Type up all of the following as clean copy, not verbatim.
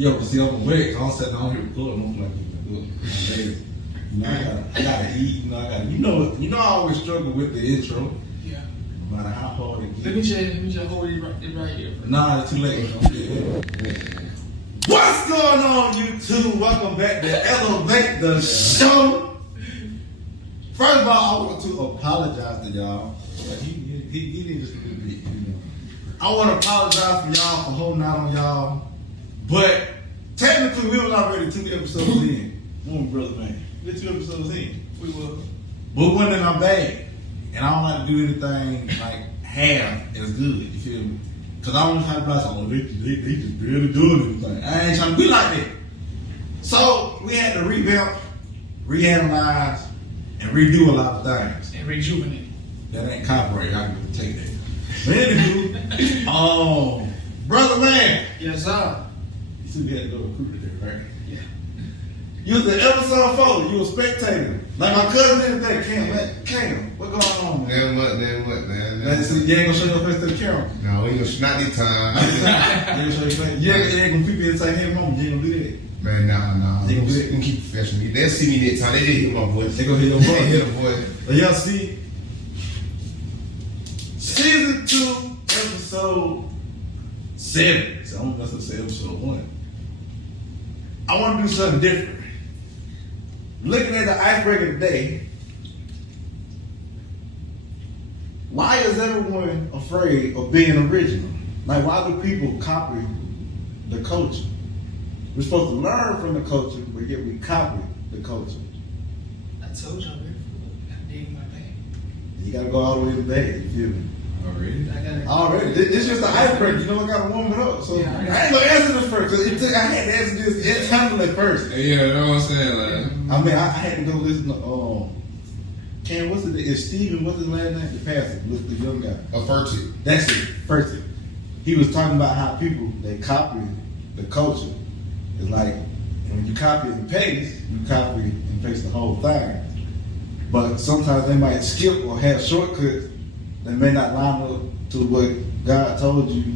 Yeah, but see, I'm awake. I'm sitting down here recording. I'm like, you know, I gotta eat. You know, I always struggle with the intro. Yeah. No matter how hard it gets. Let me just hold it right here. Nah, it's too late. What's going on, YouTube? Welcome back to Elevate the Show. First of all, I want to apologize to y'all. He didn't just do it, you know. I want to apologize for y'all for holding out on y'all. But technically, we was already 2 episodes in. Brother man. We're 2 episodes in. We will. But it wasn't in our bag. And I don't like to do anything like half as good, you feel me? Because I don't want to be like, oh, they just barely doing anything. I ain't trying to be like that. So we had to revamp, reanalyze, and redo a lot of things. And rejuvenate. That ain't copyright. I can take that. But anywho, brother man. Yes, sir. You see, we had to go recruit today, right? Yeah. You was in episode 4. You was a spectator. Like my cousin today, Cam, what going on, man? Then what, man? You ain't gonna show your face to the camera. No, we ain't gonna not this time. You ain't gonna show your face. You ain't gonna people and say, hey, mama, you ain't gonna do that. Man, nah. They We gonna do that. gonna keep it professional. They'll see me next time. They just hear my voice. They gonna hear your voice. They hear the voice. But y'all see, season 2, episode 7. So I'm gonna say episode 1. I want to do something different. Looking at the icebreaker today, why is everyone afraid of being original? Like, why do people copy the culture? We're supposed to learn from the culture, but yet we copy the culture. I told y'all before. I dig my bag. You gotta go all the way to the bag, you feel me? Already? I gotta. Already. This just the icebreaker. You know I gotta warm it up. So Yeah, I ain't gonna answer this first. Cause I had to answer this. Let's handle it first. Yeah, you know what I'm saying? Like, I mean, I had to go listen to Cam. What's it? Is Steven? What's his last name? The pastor, the young guy. Fertie. That's it. First, he was talking about how people they copy the culture. It's like when you copy and paste, you copy and paste the whole thing. But sometimes they might skip or have shortcuts that may not line up to what God told you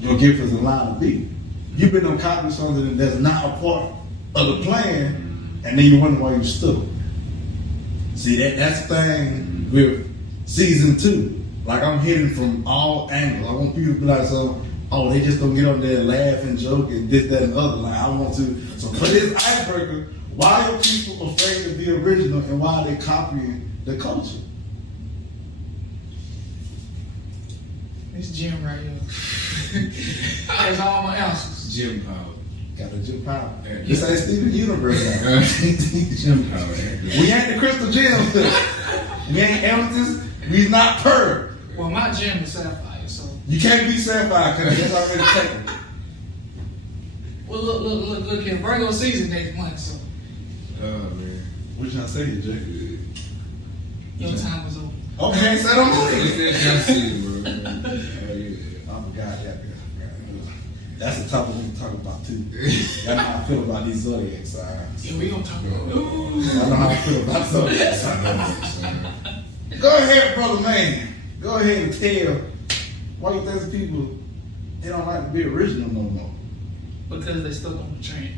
your gift is in line to be. You've been on copying something that's not a part of the plan, and then you wonder why you stuck. See, that's the thing with season 2. Like, I'm hitting from all angles. I want people to be like, oh, they just don't get on there and laugh and joke and this, that, and other. Like, I want to. So for this icebreaker, why are people afraid to be original and why are they copying the culture? This gym right here. That's all my answers. Gym power. Got the gym power. Yeah. This ain't Steven Universe now. Gym power. We ain't the crystal gem stuff. We ain't amethyst. We not pearl. Well, my gym is sapphire, so. You can't be sapphire because that's already taken. Well, look here. Virgo season next month, so. Oh, man. What you trying to say, Jay? Your time was over. Okay, so don't It's say that jump season, bro. Oh, yeah. I forgot that. That's the topic we can talk about too. Y'all know how I feel about these zodiac signs. Yeah, we gonna talk about it. I know how I feel about zodiac signs. Go ahead, brother man. Go ahead and tell why you think people they don't like to be original no more. Because they stuck on the trend.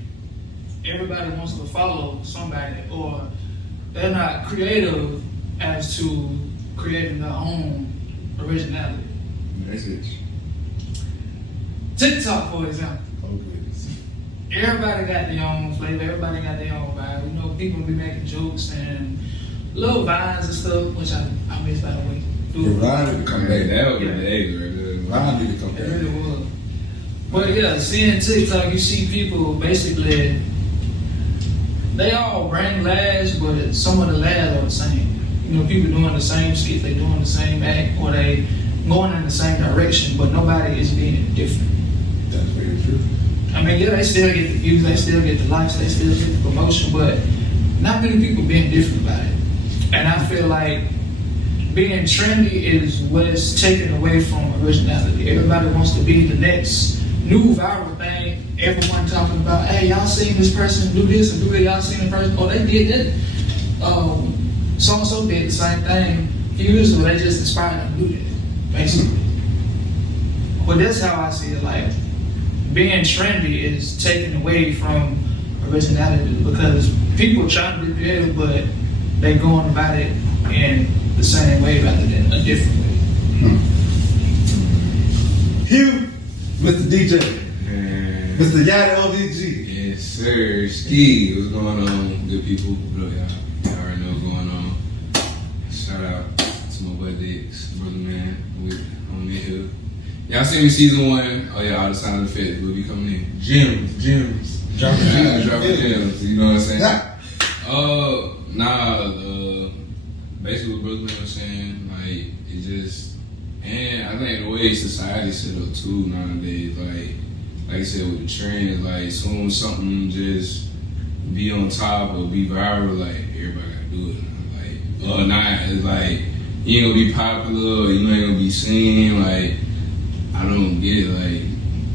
Everybody wants to follow somebody, or they're not creative as to creating their own originality. That's it. TikTok, for example. Oh goodness. Everybody got their own flavor. Everybody got their own vibe. You know, people be making jokes and little vines and stuff, which I miss, by the way. Ryan need to come back. That was the day, right? Ryan need to come It back. really was. But yeah, seeing TikTok, you see people basically, they all bring laughs, but some of the laughs are the same. You know, people doing the same shit, they doing the same act, or they going in the same direction, but nobody is being different. That's very true. I mean, yeah, they still get the views, they still get the likes, they still get the promotion, but not many people being different about it. And I feel like being trendy is what's taken away from originality. Everybody wants to be the next new viral thing. Everyone talking about, hey, y'all seen this person do this and do that, y'all seen the person, oh, they did that. So-and-so did the same thing a few years ago, they just inspired them to do that, basically. But that's how I see it, like, being trendy is taken away from originality because people try to be creative, but they going about it in the same way rather than a different way. Hugh, Mr. DJ, Man. Mr. Yadi OVG. Yes, sir. Ski, what's going on, good people? What up, y'all? Y'all already know what's going on. Shout out to my boy Dix, brother man, on me here. Y'all see me season 1? Oh yeah, all the sound effects will be coming in. Gems. Dropping Yeah, gems. dropping gems. You know what I'm saying? Yeah. Basically what brother man was saying, like it just, and I think the way society set up too nowadays, like I said with the trends, like soon something just be on top or be viral, like everybody gotta do it. Like or not, it's like you ain't gonna be popular, or you ain't gonna be seen. Like I don't get it.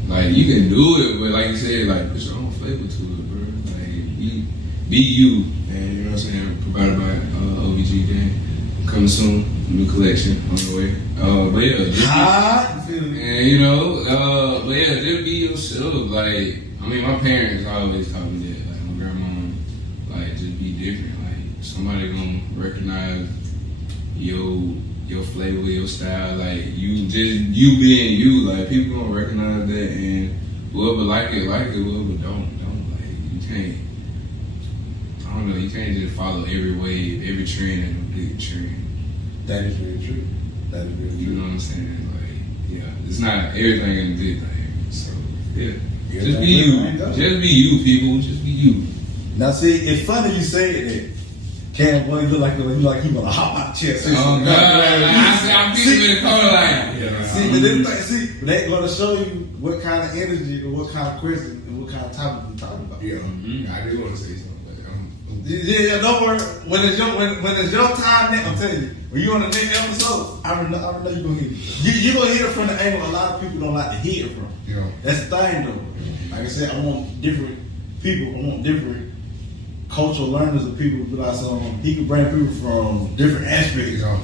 Like you can do it, but like you said, like put your own flavor to it, bro. Like be you, man. You know what I'm saying? Provided by OVG Gang. Coming soon, new collection on the way. But yeah, just be, and you know, but yeah, just be yourself. Like I mean, my parents always taught me that. Like my grandma, like just be different. Like somebody gonna recognize your flavor, your style. Like you being you. Like people gonna recognize that, and whoever like it, whoever don't. Like you can't. I don't know. You can't just follow every wave, every trend, and a big trend. That is very true. You know what I'm saying? Like, yeah, it's not everything in the good thing. So, yeah, just be you. Just be you, people. Just be you. Now, see, it's funny you say that. Cam, boy, you look like you gonna hop out the chair. Oh God! I'm feeling in the corner like. See, but then they gonna show you what kind of energy or what kind of question and what kind of topic we talking about. Yeah, I just want to say something. Yeah, don't worry. When it's your time, I'm telling you. When you on the next episode, I already know you're gonna hear it. You gonna hear it from the angle a lot of people don't like to hear it from. Yeah. That's the thing though. Like I said, I want different people. I want different cultural learners of people. But he can bring people from different aspects. Yeah.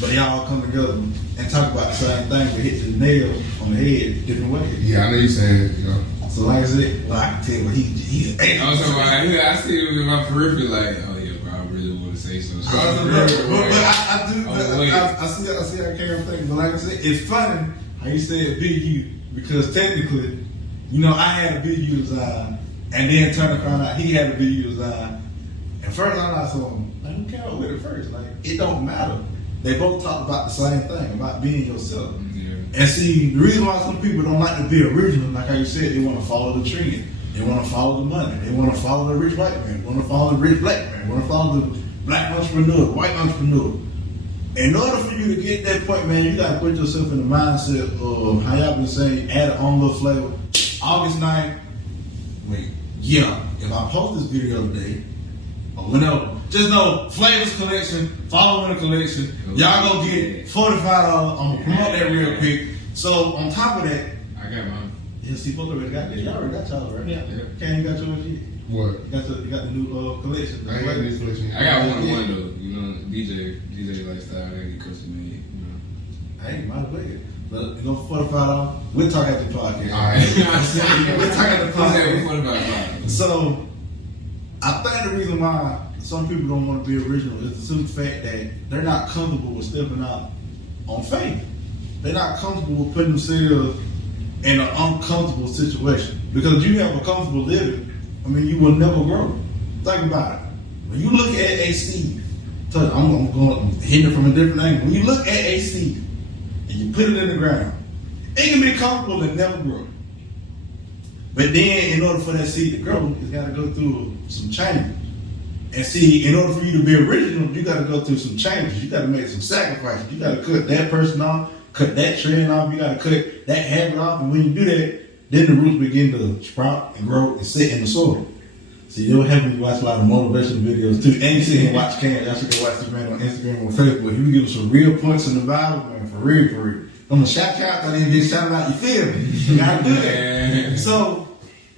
But y'all come together and talk about the same thing, but hit the nail on the head different ways. Yeah, I know you're saying it, you know. So like I said, well, I can tell what he's I was talking about. I see it with my periphery, like, oh yeah, bro, I really want to say something. I see how Karen thinking. But like I said, it's funny how you said big U because technically, you know, I had a big U design, and then turned to find out he had a big U design. And first I saw him, like, who came up with it first? Like, it don't matter. They both talk about the same thing, about being yourself. Yeah. And see, the reason why some people don't like to be original, like how you said, they want to follow the trend. They want to follow the money. They want to follow the rich white man. They want to follow the rich black man. They want to follow the black entrepreneur, the white entrepreneur. In order for you to get that point, man, you got to put yourself in the mindset of how y'all been saying, add an own little flavor. August 9th, if I post this video today, or whenever, just know, Flavors Collection, follow in the collection. Y'all gonna get $45. I'm gonna promote that real quick. So on top of that, I got mine. yeah, see, folks already got this. Y'all already got y'all, right? Yeah. Can you got yours yet? What? You got the new collection. I ain't got this collection. I got one though. You know, DJ lifestyle. I got to get custom made. You know. Hey, might as well. But you know, $45. We'll talk at the podcast. All right. We'll talk at the podcast. $45. So, I think the reason why some people don't want to be original is the simple fact that they're not comfortable with stepping out on faith. They're not comfortable with putting themselves in an uncomfortable situation. Because if you have a comfortable living, I mean, you will never grow. Think about it. When you look at a seed, I'm hitting it from a different angle. When you look at a seed and you put it in the ground, it can be comfortable and never grow. But then, in order for that seed to grow, it's got to go through some changes. And see, in order for you to be original, you got to go through some changes. You got to make some sacrifices. You got to cut that person off, cut that trend off. You got to cut that habit off. And when you do that, then the roots begin to sprout and grow and sit in the soil. See, it'll help you watch a lot of motivational videos too. And you sit here and watch Cam. Y'all should go watch this man on Instagram or Facebook. He will give us some real points in the Bible, man, for real, for real. I'm going to shout you out, but then get shouted out. You feel me? You got to do that. So,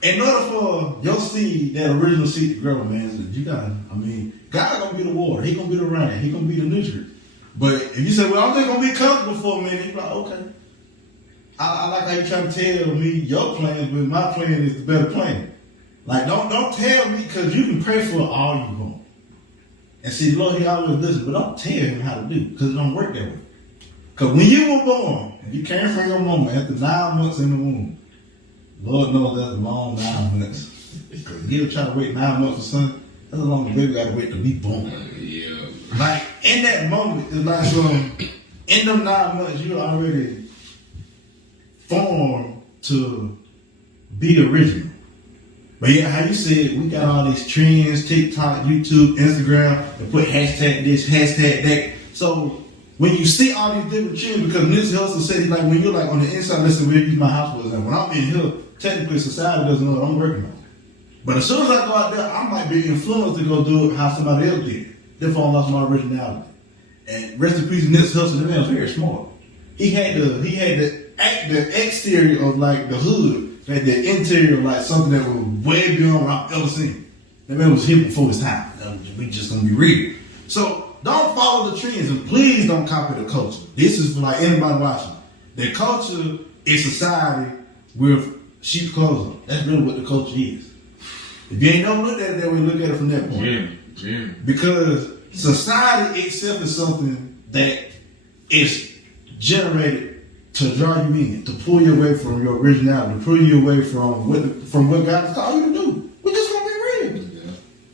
in order for your seed, that original seed to grow, man, you gotta, God gonna be the water, He gonna be the rain, He gonna be the nutrient. But if you say, well, I'm just gonna be comfortable for a minute, you're like, okay, I like how you trying to tell me your plan, but my plan is the better plan. Like, don't tell me, because you can pray for all you want. And see, Lord, he always listens, but don't tell him how to do, because it don't work that way. Because when you were born, and you came from your mama after 9 months in the womb, Lord knows that's a long 9 months. Because you ever try to wait 9 months for something, that's a long baby got to wait to be born. Yeah. Like, in that moment, it's like, in them 9 months, you already formed to be original. But yeah, how you said, we got all these trends, TikTok, YouTube, Instagram, and put hashtag this, hashtag that. So when you see all these different trends, because Nipsey Hussle said, like, when you're like on the inside, listen, we'll use my house for example. When I'm in here, technically society doesn't know what I'm working on. But as soon as I go out there, I might be influenced to go do it how somebody else did it. Therefore, I lost my originality. And rest in peace, Nipsey Hussle, the man was very smart. He had the exterior of like the hood, had the interior of like something that was way beyond what I've ever seen. That man was hip before his time. We just gonna be real. So don't follow the trends, and please don't copy the culture. This is for like anybody watching. The culture is society with sheep's clothes on. That's really what the culture is. If you ain't never looked at it that way, look at it from that point. Yeah. Because society itself is something that is generated to draw you in, to pull you away from your originality, to pull you away from what God has called you to do. We're just gonna be real. Yeah.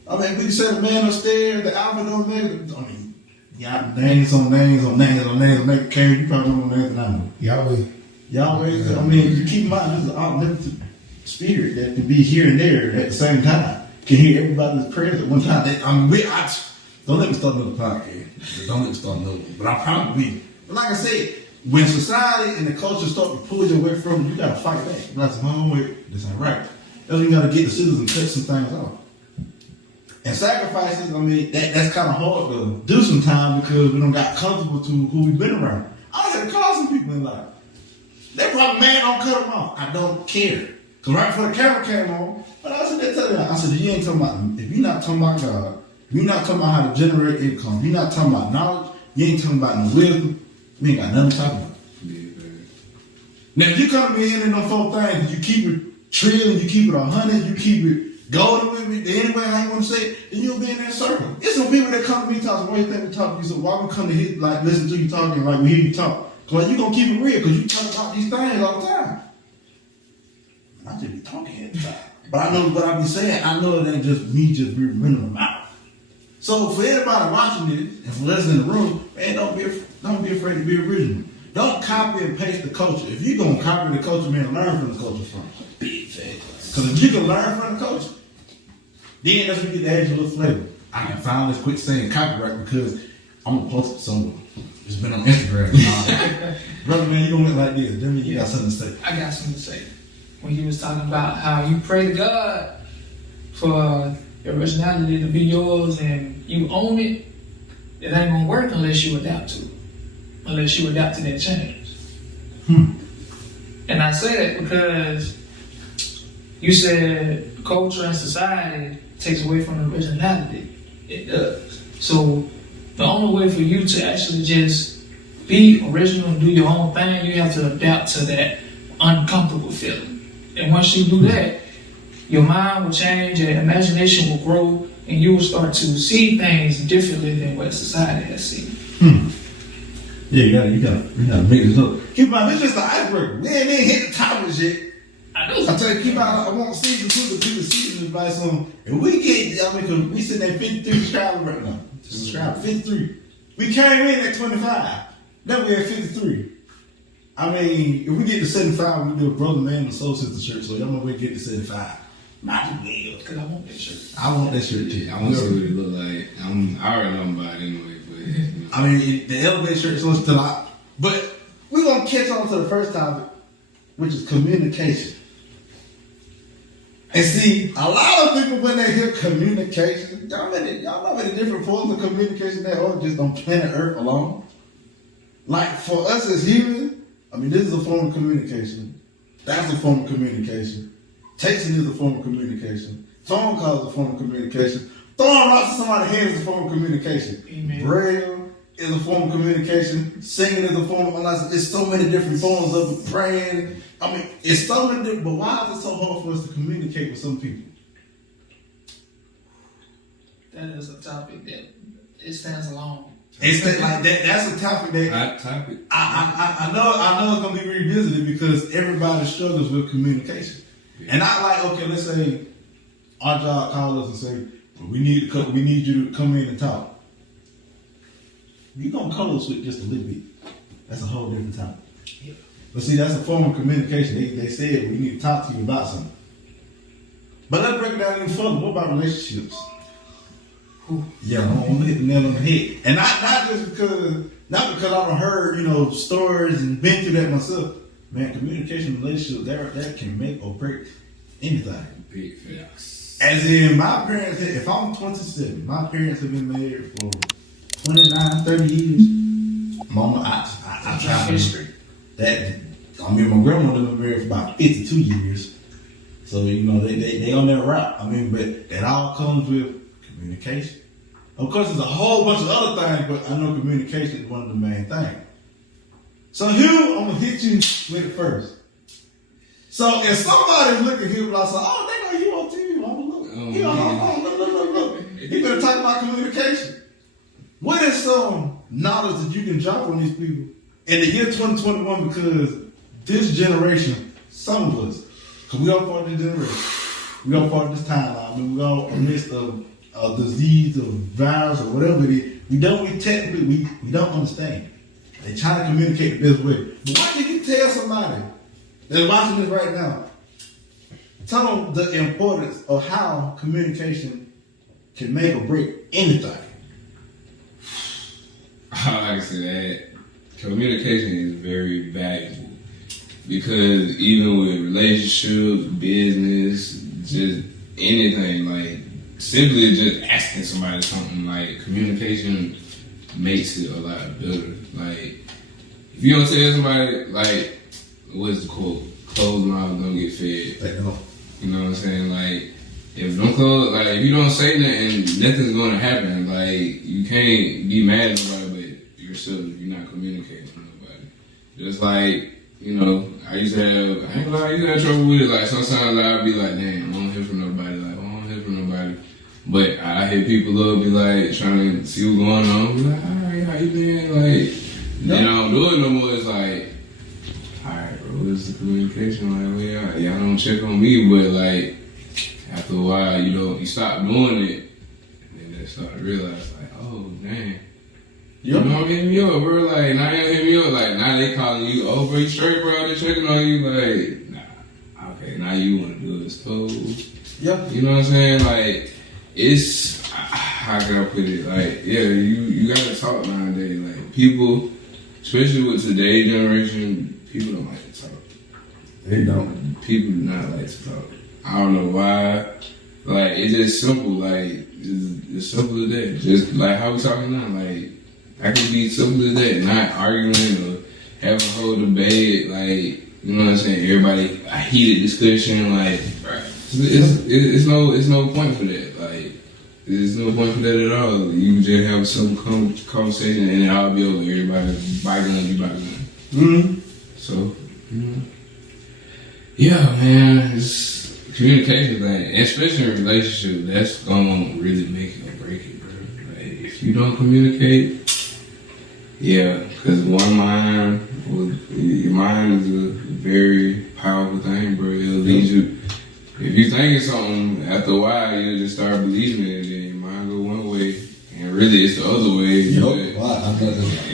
I mean, we can say the man upstairs, the alpha don't make it. I mean, y'all names on names on names on names. Make Karen, you probably don't know names than I know. Yahweh. I mean, you keep in mind, this is an omnipotent spirit that can be here and there at the same time. Can hear everybody's prayers at one time. Don't let me start another podcast. Don't let me start another one. But I probably will. But like I said, when society and the culture start to pull you away from it, you gotta fight back. You're like, oh wait, this ain't right. That's when you gotta get the scissors and cut some things off. And sacrifices, I mean, that's kind of hard to do sometimes because we don't got comfortable to who we've been around. I had to call some people in life. They probably mad, don't cut them off. I don't care. Because right before the camera came on, but I said, I said, you ain't talking about, if you're not talking about God, you're not talking about how to generate income, you're not talking about knowledge, you ain't talking about no wisdom, we ain't got nothing to talk about. Now, if you come to me in them 4 things, you keep it trillion, you keep it 100, you keep it golden with me, any way how you want to say it, then you'll be in that circle. It's some people that come to me talking, why you think we talk to you? So why we come to hear, like, listen to you talking, like we hear you talk? Because you going to keep it real, because you talk about these things all the time. I just be talking at the time. But I know what I be saying, I know it ain't just me just be running them out. So for everybody watching this, and for us in the room, man, don't be afraid to be original. Don't copy and paste the culture. If you're going to copy the culture, man, learn from the culture first. Big facts. Because if you can learn from the culture, then that's when you get the actual flavor. I can finally quit saying copyright because I'm going to post it somewhere. It's been on Instagram. Brother, man, you don't look like this. Then you got something to say. I got something to say. When you was talking about how you pray to God for your originality to be yours and you own it, it ain't gonna work unless you adapt to it. Unless you adapt to that change. And I say that because you said culture and society takes away from the originality. It does. So the only way for you to actually just be original and do your own thing, you have to adapt to that uncomfortable feeling. And once you do that, your mind will change, your imagination will grow, and you will start to see things differently than what society has seen. Yeah, you gotta make this up. Keep in mind, this is just the iceberg. We ain't even hit the top of this shit. I know. I tell you, keep out. I want season 2 to do the season advice on. If we get, I mean, cause we sitting at 53 subscribers right now. Subscribe 53. We came in at 25. Now we're at 53. I mean, if we get to 75, we do a brother, man, and soul sister shirt. So y'all know we get to 75. Not too big. Because I want that shirt. I want that shirt too. I want to see what it look like. I already know about it anyway. But I mean, the elevator shirt is still out. But we're gonna catch on to the first topic, which is communication. And see, a lot of people when they hear communication, y'all know many different forms of communication there are just on planet Earth alone. Like for us as humans, I mean, this is a form of communication. That's a form of communication. Texting is a form of communication. Phone calls is a form of communication. Throwing rocks at somebody's head is a form of communication. Amen. Braille, is a form of communication. Singing is a form of communication. It's so many different forms of it. Praying. I mean, it's so many different, but why is it so hard for us to communicate with some people? That is a topic that it stands alone. It's like that. That's a topic that Hot topic. I know it's gonna be revisited because everybody struggles with communication. And I like, okay, let's say our job call us and say, well, we need you to come in and talk. You're gonna color switch just a little bit. That's a whole different topic. Yeah. But see, that's a form of communication. They said we need to talk to you about something. But let's break it down even further. What about relationships? Yeah, I'm gonna hit the nail on the head. And not because I don't heard, stories and been through that myself. Man, communication relationship that can make or break anything. Big facts. As in my parents, if I'm 27, my parents have been married for 29, 30 years. Mama, I try history. My grandmother been married for about 52 years. So, they on that route. But that all comes with communication. Of course, there's a whole bunch of other things, but I know communication is one of the main things. So Hugh, I'm gonna hit you with it first. So if somebody's looking here, I say, "Oh, they know you on TV." Look, he on our phone. Look. He better talk about communication. What is some knowledge that you can drop on these people in the year 2021? Because this generation, some of us, because we all part of this generation, we all part of this timeline. We all amidst of a disease, or virus, or whatever it is. We don't understand. They try to communicate the best way. But why can you tell somebody that's watching this right now, tell them the importance of how communication can make or break anything? I like to say that communication is very valuable because even with relationships, business, just anything, like simply just asking somebody something, like communication makes it a lot better. Like if you don't tell somebody, like what's the quote? Closed mouths don't get fed. You know what I'm saying? Like if you don't say nothing, nothing's gonna happen. Like you can't be mad at nobody but yourself if you're not communicating with nobody. Just like, I used to have trouble with it. Like sometimes I'd be like, damn, I don't hear from nobody. But I hear people be like trying to see what's going on. Be like, alright, how you been? Like, then I don't do it no more. It's like, alright, bro, this is the communication. Like, well, y'all don't check on me, but like, after a while, you stop doing it, and then they start to realize, like, oh, dang. You know, hit me up, bro. Like, now you hit me up. Like, now they calling you, oh, bro, you straight, bro. They checking on you. Like, nah, okay, now you want to do this, cool. Yep. You know what I'm saying? Like, it's, how can I put it? Like, yeah, you gotta talk nowadays. Like, people, especially with today's generation, people don't like to talk. They don't. People do not like to talk. I don't know why. Like, it's just simple. Like, it's simple as that. Just like how we talking now. Like, I can be simple as that. Not arguing or having a whole debate. Like, you know what I'm saying? Everybody, a heated discussion. Like, it's no point for that. Like, there's no point for that at all. You just have some conversation and it'll be over. Everybody bygone. Mm-hmm. So, yeah, man, it's communication thing, especially in a relationship. That's gonna really make it or break it, bro. Like, if you don't communicate, yeah, because your mind is a very powerful thing, bro. It'll lead you. If you thinking something, after a while, you'll just start believing it, and then your mind go one way, and really it's the other way.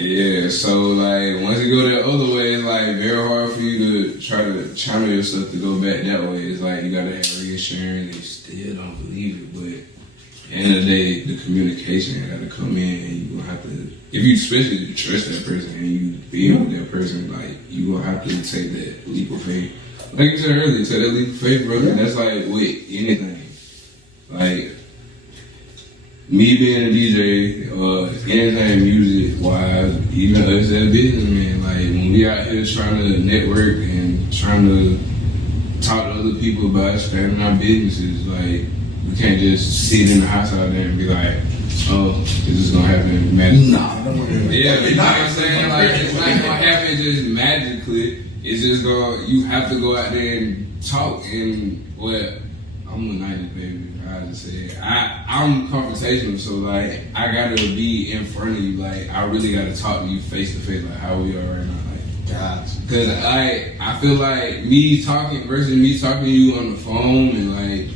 Yeah, so like once you go that other way, it's like very hard for you to try to channel yourself to go back that way. It's like you gotta have reassurance, and you still don't believe it, but at the end of the day, the communication gotta come in, and you gonna have to, if you especially trust that person and you be with that person, like you gonna have to take that leap of faith. Like you said earlier, take that leap of faith, bro. And that's like with anything. Like me being a DJ or anything music wise, even us as businessmen, like when we out here trying to network and trying to talk to other people about expanding our businesses, like we can't just sit in the house out there and be like, Oh, it's just gonna happen magically. Nah, don't worry. Yeah, you know what I'm saying? Like, it's not gonna happen just magically. It's just gonna, you have to go out there and talk and, well, I'm a 90s baby. I just say I'm confrontational, so like I gotta be in front of you. Like I really gotta talk to you face to face, like how we are right now. Like, Gotcha. cause I feel like me talking versus me talking to you on the phone, and like,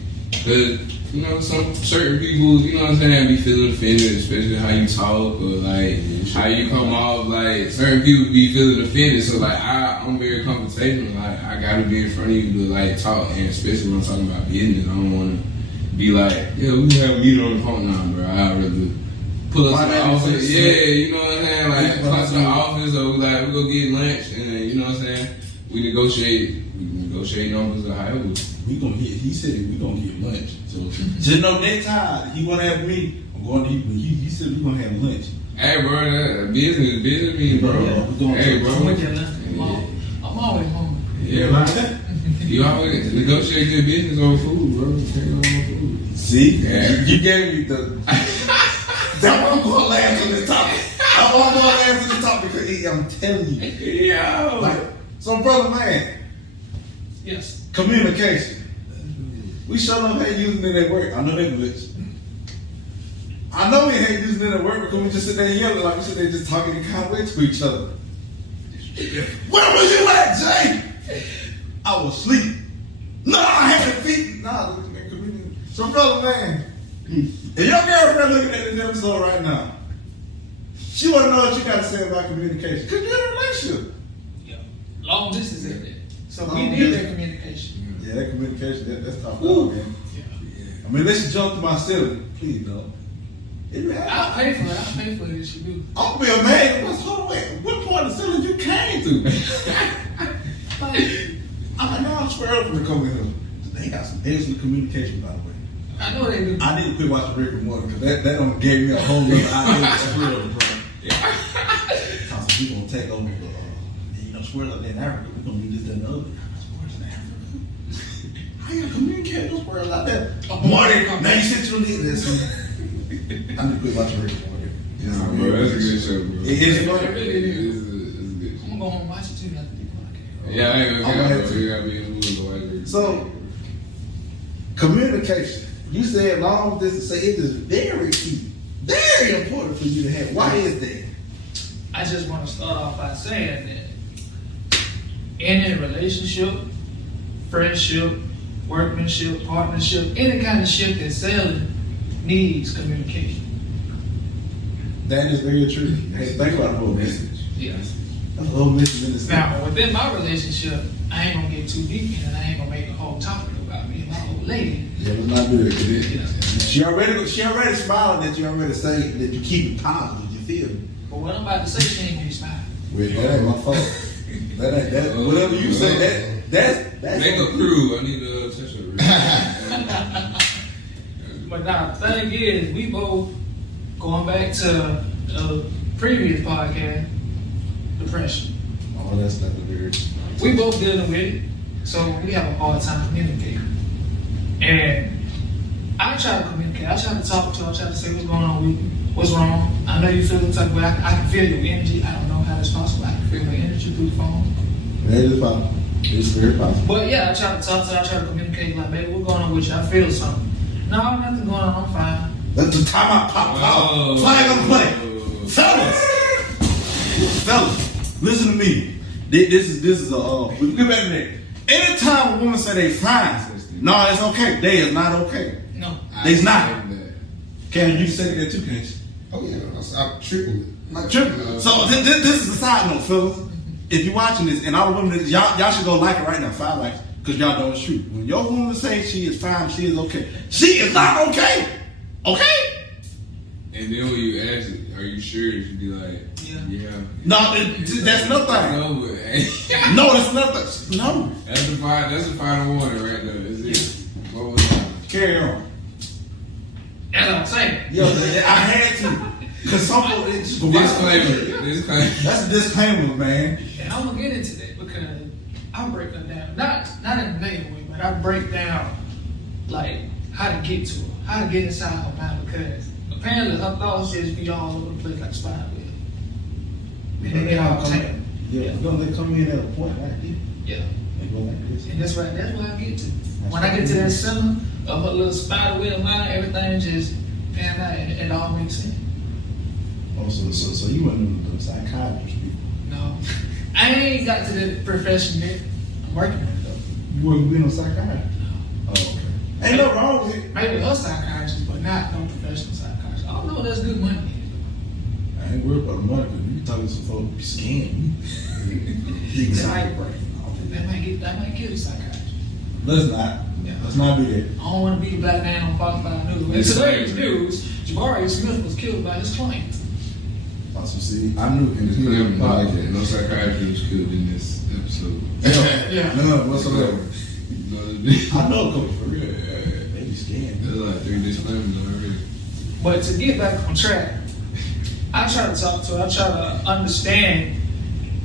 cause you know some certain people, you know what I'm saying, be feeling offended, especially how you talk or like how you come off. Like certain people be feeling offended, so like I'm very confrontational. Like I gotta be in front of you to like talk, and especially when I'm talking about business, I don't wanna be like, yeah, we have a meeting on the phone now, bro. I'd rather pull up to the office. Yeah, you know what I'm saying? Like, come to the office, or like, we go get lunch, and then, you know what I'm saying? We negotiate numbers or however. He said we gonna get lunch. So just know next time he wanna have me, I'm going to eat with you. He said we gonna have lunch. Hey, bro, that business me, bro. Hey, bro. I'm always hungry. Yeah, man. You always negotiate your business over food, bro. Take it over food. See? Yeah. You gave me the... That's why I'm going last on this topic. I'm going last on this topic because I'm telling you. Yo. Like, so, brother, man, Yes. communication. We sure enough hate using it at work. I know that glitch. I know we hate using it at work because we just sit there and yell like we sit there just talking and kind of way to each other. Where was you at, Jay? I was asleep. No, I had to feet. Nah, community. So, brother, man, if your girlfriend looking at this episode right now, she want to know what you got to say about communication. Because you're in a relationship. Yeah. Long distance is there. So we Long need distance. that communication. Yeah, that communication, that's top dog, man. Yeah. I mean, let's jump to my ceiling. Please, don't. I'll pay for it. I'll pay for it if you do. I'm gonna be amazed. What part of the ceiling you came to? I know I'm square up to come in here. They got some excellent communication, by the way. I know they do. I need to quit watching Rick and Morty because that don't gave me a whole other idea of squirrel, bro. Cause we gonna take over the, you know, squirrels out there in Africa. We gonna do this, that, and the other. Squirrels in Africa. How you communicate with squirrels out there? Morty, now you sit your lead this. I need to quit watching Rick and Morty. Nah, bro, that's a good show, bro. It is fun. It really is. It's a good show. I'm gonna go home and watch it too after the podcast. Yeah, I ain't I'm gonna gonna have to. You gotta be in the mood to watch it. So, communication. You said long distance. Say it is very key, very important for you to have. Why is that? I just want to start off by saying that in a relationship, friendship, workmanship, partnership, any kind of ship that's sailing needs communication. That is very true. Hey, think about the whole message. Yes. That's the whole message in this. Now, within my relationship, I ain't gonna get too deep in it. I ain't gonna make a whole topic about me and my old lady. Yeah, let's not do that. 'Cause Yeah. She already smiling that you already say that you keep it positive. You feel me? But what I'm about to say, she ain't gonna smile. Well, that ain't my fault. That ain't that. Whatever you say, that's Make a crew. I need to touch a But now, the thing is, we both, going back to a previous podcast, depression. Oh, that's not the weird. We both dealing with it, so we have a hard time communicating. And I try to communicate. I try to talk to her. I try to say what's going on with you, what's wrong. I know you feel the type of way. I can feel your energy. I don't know how that's possible. I can feel your energy through the phone. That is possible. It's very possible. But yeah, I try to talk to her. I try to communicate. Like, baby, what's going on with you? I feel something. No, nothing going on. I'm fine. That's the time I pop out. Flag on the play. Fellas, listen to me. This is a we get back to that. Anytime a woman say they fine, no, it's okay. They is not okay. No. They's not. Can you say that too, can't you? Oh yeah, I tripled it. Like tripping. So this is a side note, fellas. If you're watching this, and all the women, y'all should go like it right now, 5 likes, because y'all know it's true. When your woman say she is fine, she is okay. She is not okay. Okay? And then when you ask, are you sure? You be like, yeah. No, that's nothing. No, but No, that's nothing. No. That's the final warning right there. Is it? What was that? Carry on. That's what I'm saying. Yo, I had to. Because some people, Disclaimer. that's a disclaimer, man. And I'm gonna get into that because I break them down. Not in a negative way, but I break down like how to get to her, how to get inside her mind. Because apparently her thoughts just be all over the place like a spider web. And they get all tangled. Yeah, don't they come in at a point like this? Yeah. They go like this. And that's where I get to. When I get to that center of her little spider web mind, everything just pan out and it all makes sense. Oh, so you went to the psychiatrist people. No. I ain't got to the profession yet. I'm working on it though. You working with a psychiatrist? Oh, okay. Ain't nothing wrong with it. Maybe a psychiatrist, but not no professional psychiatrist. I don't know that's good money. I ain't worried about the money because you talking to some folks be scamming you. That might kill the psychiatrist. Let's not. Yeah. Let's not do that. I don't want to be the black man on Fox 5 News. In today's news, Jabari Smith was killed by his client. Also, see, I knew him. He was in the podcast. No psychiatrist was killed in this episode. Yeah. None whatsoever. No, I know a couple for real. They be scamming. there's like 3 disclaimers already. But to get back on track, I try to talk to her. I try to understand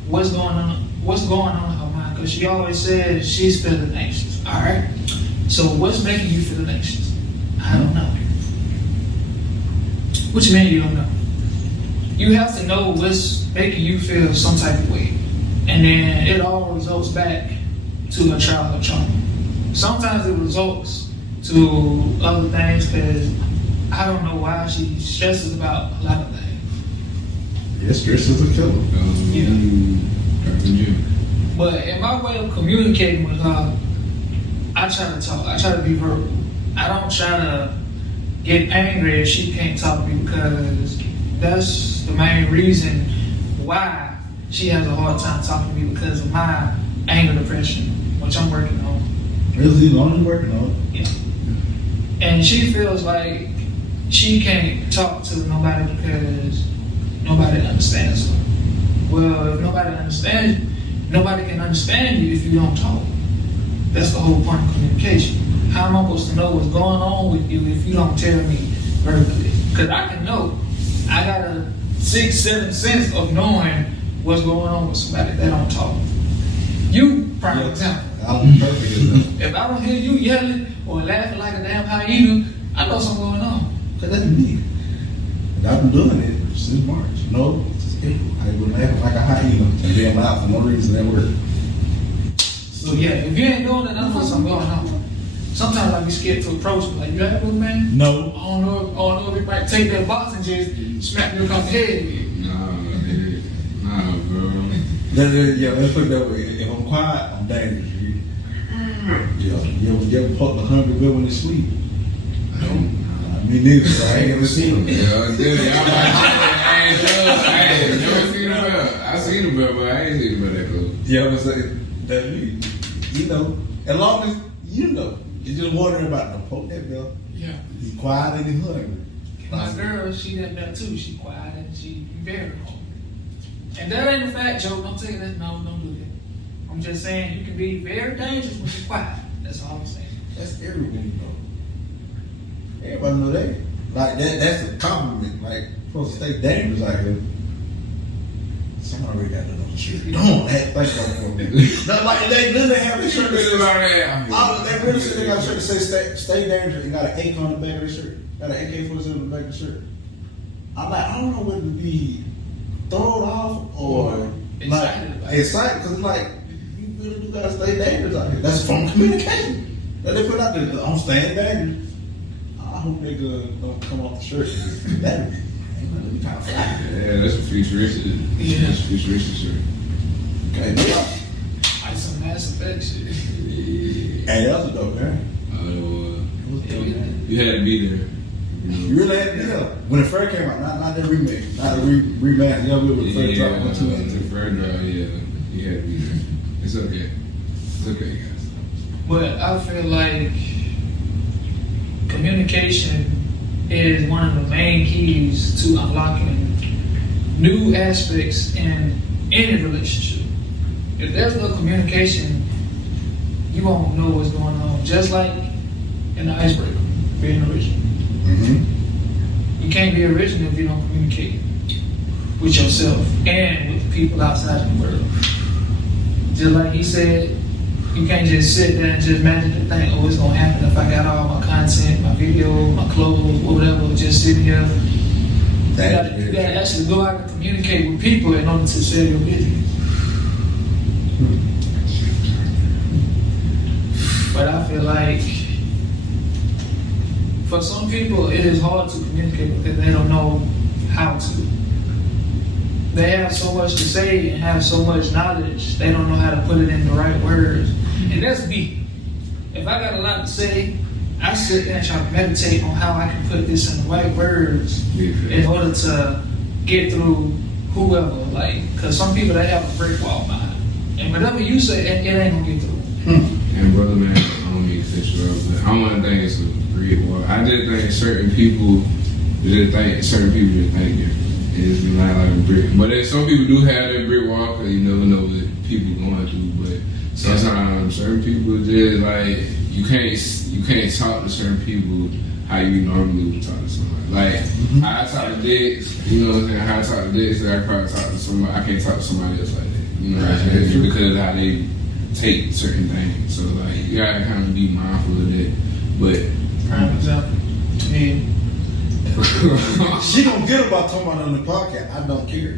what's going on in her mind, because she always says she's feeling anxious. All right. So what's making you feel anxious? I don't know. What you mean you don't know? You have to know what's making you feel some type of way, and then it all results back to her childhood trauma. Sometimes it results to other things, because I don't know why she stresses about a lot of things. Yeah, stress is a killer. But in my way of communicating with her, I try to talk. I try to be verbal. I don't try to get angry if she can't talk to me, because that's the main reason why she has a hard time talking to me, because of my anger depression, which I'm working on. Really, long as working on it. Yeah. And she feels like she can't talk to nobody because nobody understands her. Well, if nobody understands you, nobody can understand you if you don't talk. That's the whole point of communication. How am I supposed to know what's going on with you if you don't tell me verbally? Because I can know. I got a 6-7 sense of knowing what's going on with somebody that don't talk. You, prime example. I'll be perfect enough. If I don't hear you yelling or laughing like a damn hyena, I know something going on. Because that's me. And I've been doing it since March. No, it's April. I've been laughing like a hyena and being loud for no reason at work. So yeah, if you ain't doing it, I know something going on. Sometimes I be scared to approach him. Like, you have one, man? No. I don't know if it might take that box and just smack me across the head. Nah, bro. Yeah, let's put it that way. If I'm quiet, I'm dangerous. You ever poke the hungry girl when they sleep? Me neither, so I ain't never seen them. Yeah, I ain't never seen a bell. I seen a bell, but I ain't seen a bell that close. Yeah, I'm saying that you know, as long as you know, you're just wondering about the poke that bell. Yeah. He's quiet and he's hungry. My girl, she that bell too. She quiet and she very hungry. And that ain't a fact joke. Don't take that. No, don't do that. I'm just saying you can be very dangerous when you're quiet. That's all I'm saying. That's everyone, though. Everybody know that. Like that's a compliment. Like supposed to stay dangerous out here. Somebody already got it on the shirt. Don't act like that for me. No, like they literally have the shirt. They literally say they got a shirt that says stay dangerous. They got an AK on the back of the shirt. Got an AK-47 on the back of the shirt. I'm like, I don't know whether to be thrown off or excited because like you really do gotta stay dangerous out here. That's from communication that they put out there. I'm staying dangerous. I hope they don't come off the shirt. That would be kind of fly. Yeah, that's a futuristic. Yeah. That's a futuristic shirt. Okay, Like some Mass Effect shit. hey, that was a dope game. Oh, It was a dope game. you had to be there. You really had to be there when it first came out. Not the remake, not the rematch. Yeah, we were the first drop 1, 2, and 3. The first drop, yeah. You had to be there. It's okay. It's okay, guys. But I feel like communication is one of the main keys to unlocking new aspects in any relationship. If there's no communication, you won't know what's going on. Just like in the icebreaker, being original. Mm-hmm. You can't be original if you don't communicate with yourself and with the people outside the world. Just like he said, You can't just sit there and just magically think, oh, it's gonna happen if I got all my content, my video, my clothes, whatever, just sitting here. You gotta actually go out and communicate with people in order to sell your business. But I feel like for some people it is hard to communicate because they don't know how to. They have so much to say and have so much knowledge, they don't know how to put it in the right words. And that's me. If I got a lot to say, I sit there and try to meditate on how I can put this in the right words in order to get through whoever. Like, because some people, they have a brick wall mind. And whatever you say, it ain't gonna get through. And brother, man, I don't mean to set you up, but I don't want to think it's a brick wall. I just think certain people just think it. It's not like a brick. But then some people do have that brick wall because you never know what people going through. But sometimes certain people just like you can't talk to certain people how you normally would talk to somebody. Like how I talk to Dex, you know what I'm saying? How I talk to Dex, I probably talk to somebody. I can't talk to somebody else like that. You know what I'm saying? Because of how they take certain things. So like you gotta kind of be mindful of that. But Prime example, me. She don't get about talking about it on the podcast. I don't care.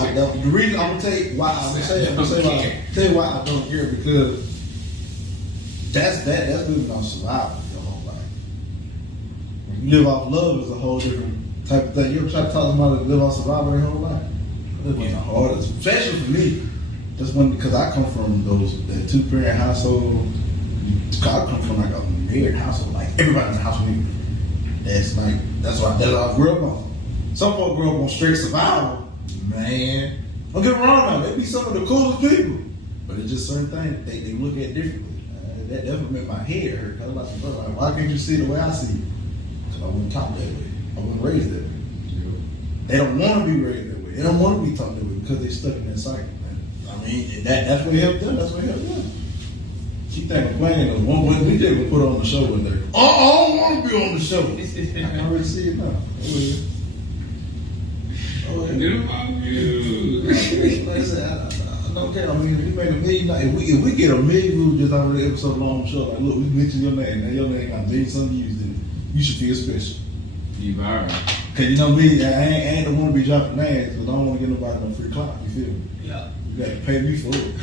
I don't. The reason I'm gonna tell you why tell you why I don't care because that's living on survival your whole life. When you live off love is a whole different type of thing. You ever try to talk to somebody that live off survival their whole life? It was the hardest, especially for me. That's when because I come from that 2-parent household. I come from like a married household. Like everybody in the house with me. That's what I grew up on. Some folks grew up on straight survival. Man, don't get me wrong now, they be some of the coolest people. But it's just certain things they look at differently. That would make my head hurt. I was like, why can't you see the way I see it? Because I wasn't taught that way. I wasn't raised that way. They don't want to be raised that way. They don't want to be taught that way because they're stuck in that cycle. I mean, that's what helped them. That's what helped them. She think I'm playing one way we did put on the show with her. Oh, I don't want to be on the show. I can already see it now. Like I said, I don't care. I mean, if we make $1 million, if we get 1 million views just on the episode long show, like, look, we mentioned your name. Now your name got 1 million some views, then you should feel special. be viral. Cause you know me, I ain't the one to be dropping names, but I don't want to get nobody no free clout. You feel me? Yeah. You got to pay me for it.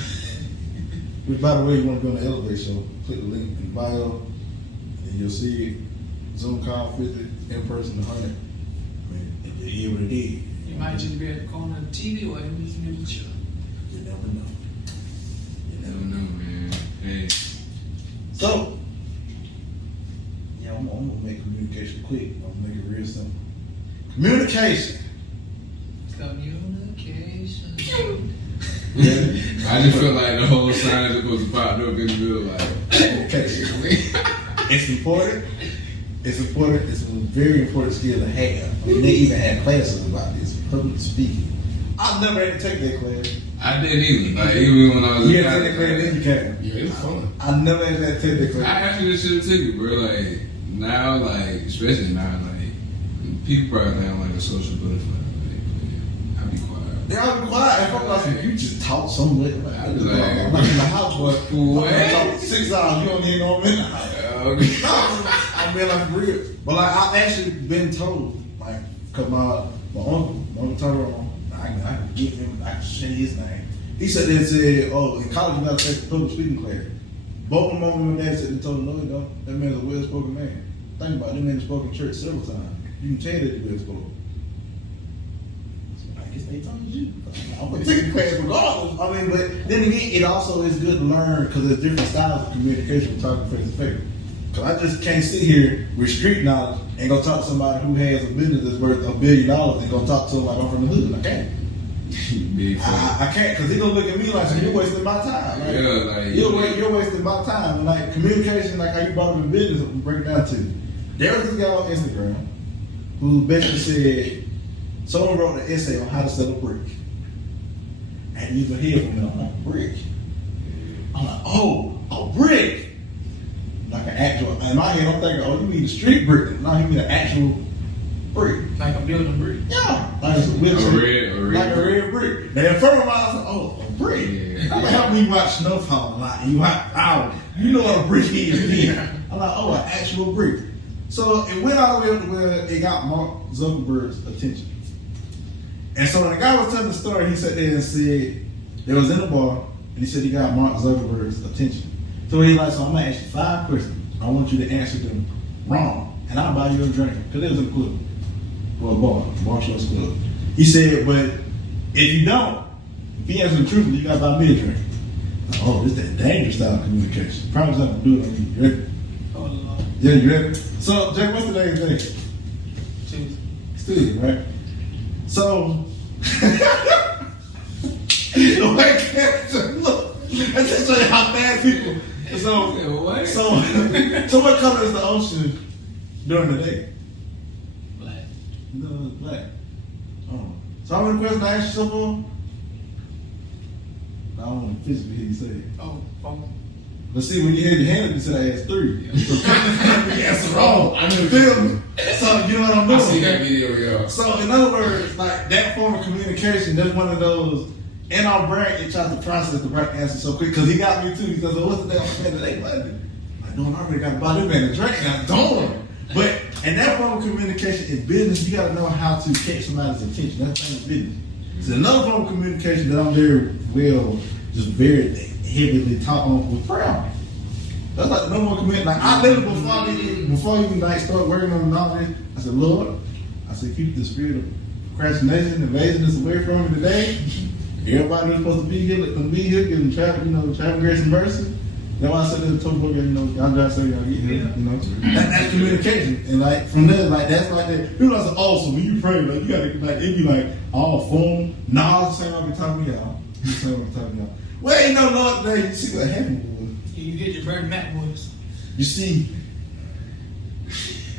Which, by the way, you want to be on the elevator show, click the link in the bio, and you'll see it. Zoom call 50, in person 100. I mean, it is what it is. You might just be at the corner of the TV or in this middle show. You never know. I don't know, man. Hey. So, yeah, I'm gonna make communication quick. I'm gonna make it real simple. Communication. Communication. I just feel like the whole sign is supposed to pop up in the middle, like. Communication. It's important. It's important. It's a very important skill to have. I mean, they even had classes about this, public speaking. I've never had to take that class. I didn't either. Like, even when I was You had to take that class, then you can. Yeah, it's fun. I never had to take that I class. actually should have took it, bro. Like, now, like, especially now, like, people probably think I'm like a social butterfly. Like, I be quiet. They all be quiet. If I'm like, you just talk somewhere. Like, I'm Like, not in the house, but what? I'm talking 6 hours. You don't even know I'm in the house. I mean, like, real. But, like, I've actually been told, like, because my uncle Tyrone, I can give him, I can say his name. He said, oh, in college you got to take the public speaking class. Both my mom and my dad said they told him, no, they don't. That man's a well-spoken man. Think about it, that man has spoken in church several times. You can tell that he's well-spoken. I guess they told you. I'm going to take the class regardless. I mean, but then again, it also is good to learn because there's different styles of communication when talking face to face. Because I just can't sit here with street knowledge and go talk to somebody who has a business that's worth $1 billion and go talk to them like I'm from the hood. I can't. I can't because they're going to look at me like, so you're wasting my time. Right? Yeah, like, You're wasting my time. And like communication, like how you brought up in business, I'm break it down to you. There was this guy on Instagram who basically said, someone wrote an essay on how to sell a brick. And you can hear from me, I'm like, brick? I'm like, oh, a brick. Like an actual, in my head, I'm thinking, oh, you mean a street brick? No, you mean an actual brick. Like a building brick. Yeah. Like a red like a red brick. And in front of my eyes, oh, a brick. Yeah. I'm like, how when you watch Snowfall a lot and you watch Owl, you know what a brick is. Then. I'm like, oh, an actual brick. So it went all the way up to where it got Mark Zuckerberg's attention. And so when the guy was telling the story, he sat there and said, they was in a bar, and he said he got Mark Zuckerberg's attention. So he's like, so I'm gonna ask you 5 questions. I want you to answer them wrong, and I'll buy you a drink. Because it was a club, or a bar shorts club. He said, but if you don't, if he answers them truthfully, you gotta buy me a drink. Oh, this is that dangerous style of communication. Promise not to do it on you. You ready? Oh Lord. Yeah, you ready? So, Jay, what's today's day? Tuesday. It's Tuesday, right? So, the way character look, I just show you how bad people. What? So what color is the ocean during the day? Black. No, it's black. Oh. So how many questions I asked you so far? I don't want to physically hear you say it. Oh. But see, when you had your hand up, you said I asked 3. So you answered wrong. I mean, feel me? So you know what I'm doing? I see that video, y'all. So in other words, like that form of communication, that's one of those. In our brain, it tries to process the right answer so quick. Because he got me too. He says, "So what's the damn man today, buddy?" I know I already got to buy this man a drink, and I'm doing. But in that form of communication in business, you got to know how to catch somebody's attention. That's the thing with business. It's another form of communication that I'm very heavily taught on with prayer. That's like the number one commitment. Like I literally before I even like start working on all this, I said, Lord, I said, keep the spirit of procrastination and laziness away from me today. Everybody who's supposed to be here, let them be here, give them travel grace and mercy. That's why I said to the boy, y'all try to say y'all get here, That's communication. And like from there, like that's like that. People are like, oh, so when you pray, like you gotta like it be like all form. Nah, it's the same I'll be talking to y'all. It's the same I'll be talking to y'all. Well, ain't no Lord today. You see what happened was. You get your Bernie Mac voice. You see,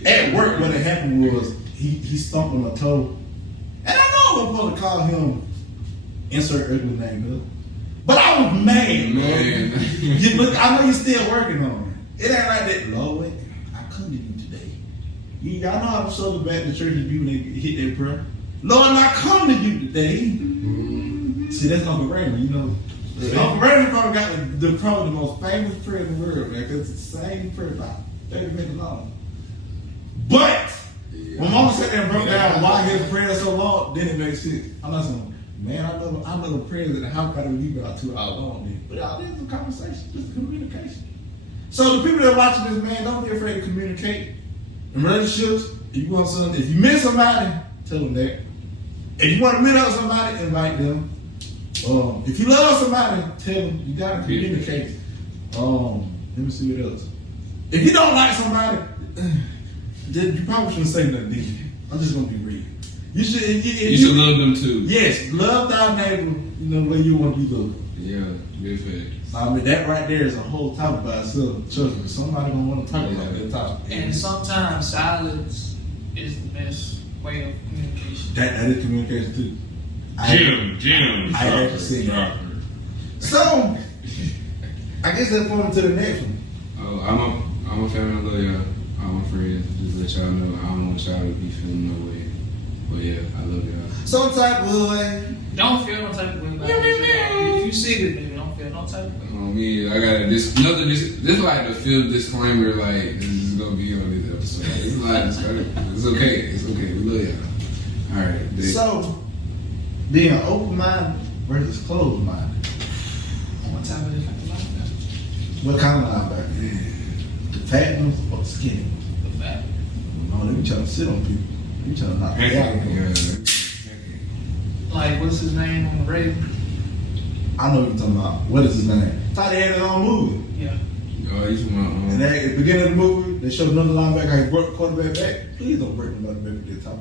at work what had happened was he stomped on a toe. And I know I'm supposed to call him insert ugly name, but I was mad, man. But I know you're still working on it. It ain't like that. Lord, I come to you today. Y'all know how so the Baptist churches do when they hit their prayer. Lord, I come to you today. See, that's Uncle Raymond, you know. Uncle Raymond probably got probably the most famous prayer in the world, man, because it's the same prayer about 30 minutes long. But when Mama sat there and broke down why his prayer is so long, then it makes sense. I'm not saying, man, I know the prayers in the house got to be about 2 hours long. Then. But y'all, this is a conversation, this is communication. So the people that are watching this, man, don't be afraid to communicate. In relationships, if you miss somebody, tell them that. If you want to meet up with somebody, invite them. If you love somebody, tell them you gotta communicate. Let me see what else. If you don't like somebody, you probably shouldn't say nothing, did you? I'm just gonna be real. You should. You should love them too. Yes, love thy neighbor. You know where you want to be loved. Yeah, good facts. I mean that right there is a whole topic by itself. Trust me, somebody gonna want to talk about that topic. And sometimes silence is the best way of communication. That is communication too. Jim. I have to see that. So, I guess that points to the next one. Oh, I'm a fan of y'all. All my friends, just let y'all know I don't want y'all to be feeling no way. But yeah, I love y'all. Some type of way. Don't feel no type of way about it. If you see this nigga, don't feel no type of way. Me, I got this like the fifth disclaimer. Like this is gonna be on this episode. It's a lot of disclaimer. It's okay. It's okay. We love y'all. All right. So, being open-minded versus closed-minded. What type of linebacker? What kind of linebacker? The fat ones or the skinny ones? The fat. No, they be trying to sit on people. They be trying to knock them out. Like, what's his name on the radio? I know what you're talking about. What is his name? Thought they had his own movie. Yeah. Oh, you talking about? And at the beginning of the movie, they showed another linebacker. He brought the quarterback back. Please don't break another back with that top.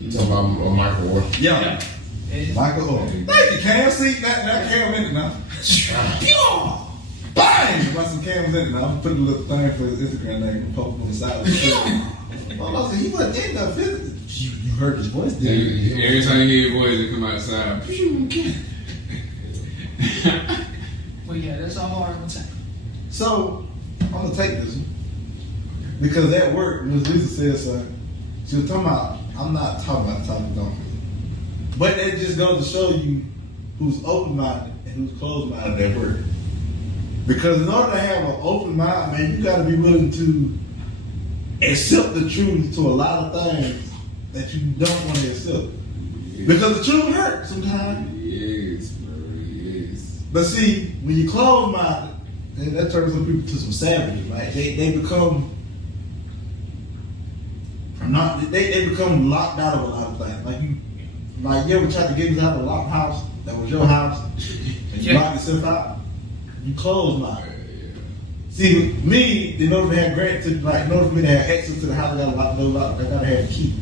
You talking about Michael Orr? Yeah. Michael Orr. Thank you, Cam. See, that Cam in it now. Bang! Got some Cams in it now. I'm putting a little thing for his Instagram name and post on the side of the show. I said, he wasn't in there physically. You heard his voice, didn't you? Every time you hear your voice, it come outside. Well, yeah, that's a hard one to take. So, I'm going to take this one. Because at work, Ms. Lisa said something. She was talking about, I'm not talking about the topic, don't. But it just goes to show you who's open-minded and who's closed-minded at work. Because in order to have an open mind, man, you got to be willing to accept the truth to a lot of things that you don't want to accept. Because the truth hurts sometimes. Yes, bro, yes. But see, when you close-minded, and that turns some people to some savages, right? They become they become locked out of a lot of things. Like you ever tried to get out of a locked house that was your house, and you locked yourself out? You closed-minded. See, me, in order to have in order for me to have access to the house, I gotta lock those out. I gotta have a key.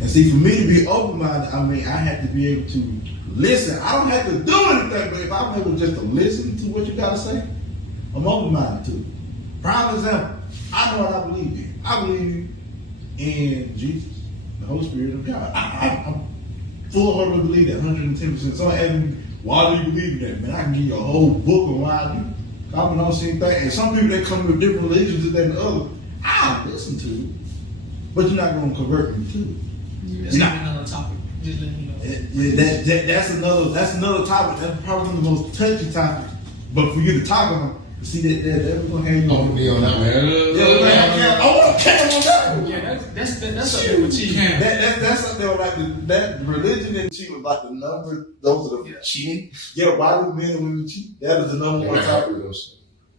And see, for me to be open-minded, I mean, I have to be able to listen. I don't have to do anything, but if I'm able just to listen to what you gotta say, I'm open-minded to it. Prime example, I know what I believe in. I believe in Jesus, the Holy Spirit of God. I'm full-heartedly believe that, 110%. Someone asked me, why do you believe in that? Man, I can give you a whole book on why I do. I've been on the same thing. And some people that come with different religions than the other, I'll listen to it, but you're not going to convert me to it. It's not another topic. Just letting you know. That's another topic. That's probably the most touchy topic. But for you to talk on, see that we're gonna have you I'm be on that one. I want to count on that one. Yeah, that's up there with cheating. That's up there like that religion and cheat was like the number. Those are the Cheating? yeah. Why do men and women cheat? That is the number one topic. Those.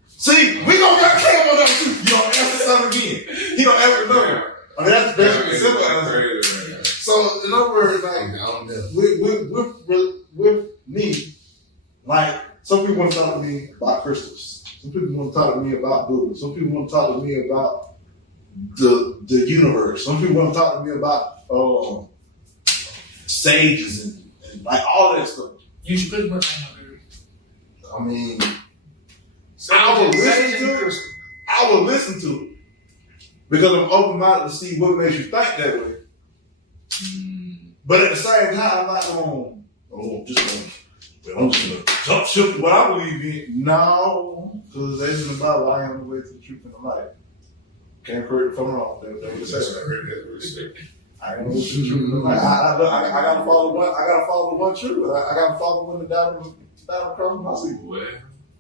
See, we gonna get Cam on that too. You don't answer something again. He don't ever remember. I mean, that's very simple answer. So in other words, like with me, like some people want to talk to me about crystals. Some people want to talk to me about Buddha. Some people want to talk to me about the universe. Some people want to talk to me about sages and like all that stuff. You should put much on my baby. I mean, I will listen to it because I'm open-minded to see what makes you think that way. But at the same time, I'm not going, I'm just going to jump ship what I believe in. No, because that's in the Bible. I am the way to the truth and the life. Can't correct if I'm wrong. That's what it says. I am the way to the truth and the life. I gotta follow one. I gotta follow the one truth. I gotta follow one that died across my seat. What?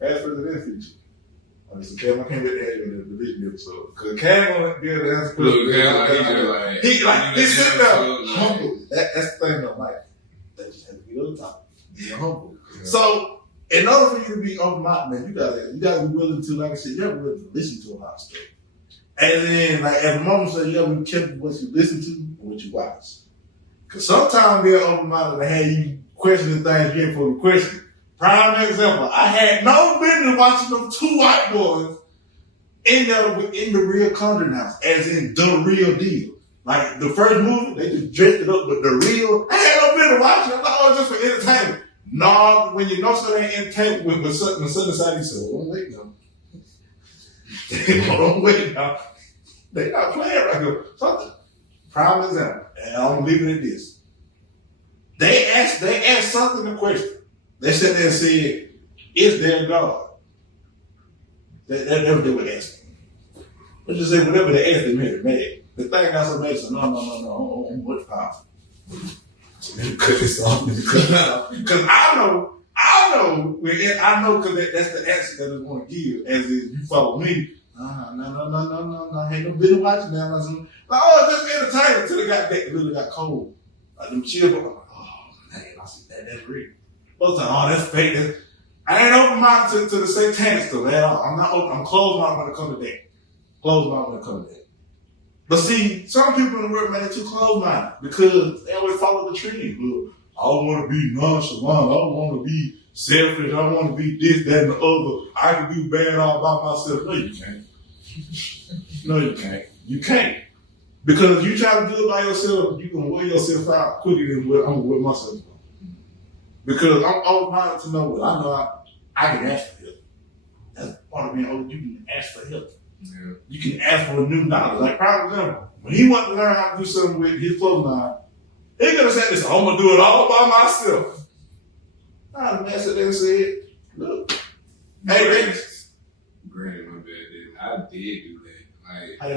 As for the future. I mean, so Cam, I can't get the answer in the division episode. Because Cam won't be able to answer questions. He's sitting there humble. That's the thing though, like, that just has to be on top. Be humble. Yeah. So, in order for you to be open-minded, man, you gotta be willing to, like I said, you gotta be willing to listen to a lot of stuff. And then, like, at the moment, so you gotta be careful what you listen to and what you watch. Because sometimes they're open-minded to have you questioning things you ain't for the question. Prime example, I had no business watching them two white boys in the real Conjuring house, as in the real deal. Like the first movie, they just dressed it up, but the real, I had no business watching. I thought it was just for entertainment. No, when you know something ain't entertainment, when something aside, you say, "Oh wait now, hold on, wait now, they not playing right here." Something. Prime example, and I'm gonna leave it at this. They asked something a question. They sat there and said, "Is there a God?" That's what they would ask me. Let's just say whatever they asked, they made it mad. The thing got so mad, so no, what power? Because I know, because that's the answer that they want to give. As if you follow me, no, ain't no business watching now. Just entertainment until it really got cold. Like them chill, but I'm like, oh man, I see that's real. Most of the time, that's fake. I ain't open-minded to the satanic stuff at all. I'm not open. I'm closed-minded when it comes to that. Closed-minded when it comes to that. But see, some people in the world, man, they're too closed-minded because they always follow the trend. Look, I want to be nonchalant. I want to be selfish. I want to be this, that, and the other. I can do bad all by myself. No, you can't. No, you can't. You can't. Because if you try to do it by yourself, you're going to wear yourself out quicker than what I'm going to wear myself out. Because I'm open-minded to know what I know I can ask for help. That's part of being old. You can ask for help. Yeah. You can ask for a new knowledge. Like, prime example, when he wanted to learn how to do something with his clothing line, he could have said this, I'm going to do it all by myself. Nah, the man sat there and said, look, hey, ladies. Granted, my bad. I did do that. Like, I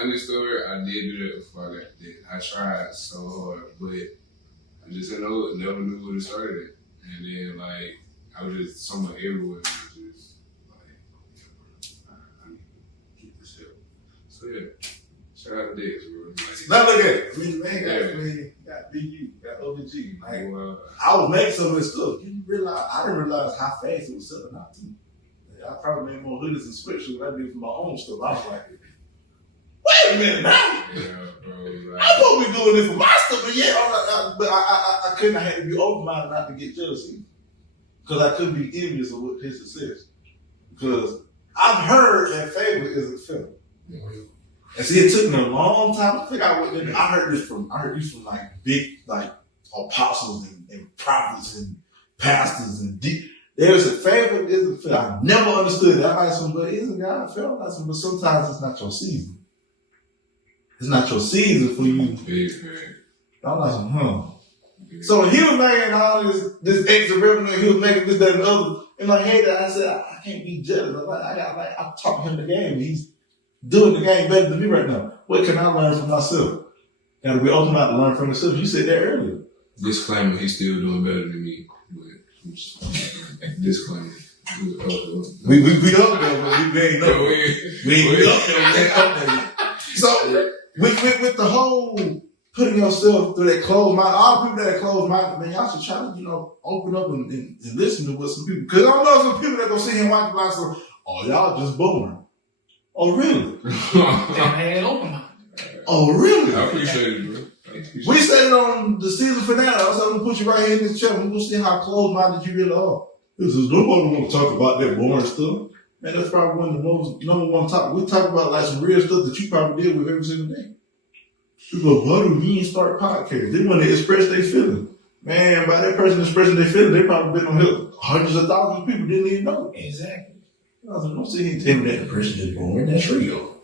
understood I did do that before I got there. I tried so hard, but I just never knew where to start it. And then, like, I was just somewhere everywhere. And just like, I need to get this help. So yeah, shout out to Dex, bro. Like, Now look at it. I mean, man got BU, got OVG. Like, well, I was making some of this stuff. I didn't realize how fast it was selling out too. I probably made more hoodies and sweatshirts than I did for my own stuff. I was like, wait a minute now. yeah, bro. Like, I'm supposed to be doing this for my stuff, but yeah, but I couldn't. I had to be open-minded not to get jealous either. Because I couldn't be envious of what his success. Because I've heard that favor is a film. And see, it took me a long time to figure out what they do. I heard this from like big, like apostles and prophets and pastors and deep. There's a favor is a film. I never understood that. I like somebody, isn't God a film? But sometimes it's not your season. It's not your season for you. I'm like, So when he was making all this extra revenue, he was making this, that, and the other. In my head, I said, I can't be jealous. I taught him the game. He's doing the game better than me right now. What can I learn from myself? Gotta be open out to learn from yourself. You said that earlier. Disclaimer, he's still doing better than me. Disclaimer. We up there, but we ain't up there. We up there. We ain't up there. So with the whole putting yourself through that closed mind, all people that are closed minded, man, y'all should try to, open up and listen to what some people, because I know some people that go sit here and watch like, oh, y'all just born. Oh, really? Man, open minded. Oh, really? I appreciate it, bro. We said it on the season finale. I was going to put you right here in this chair. We're going to see how closed-minded you really are. This is nobody want to talk about that boring stuff. Man, that's probably one of the most number one topic. We talk about like some real stuff that you probably deal with every single day. People go, why do you start podcasts? They want to express their feelings. Man, by that person expressing their feelings, they probably been on here. Hundreds of thousands of people didn't even know. Exactly. I was like, don't sit here and tell me that the person is boring. That's real.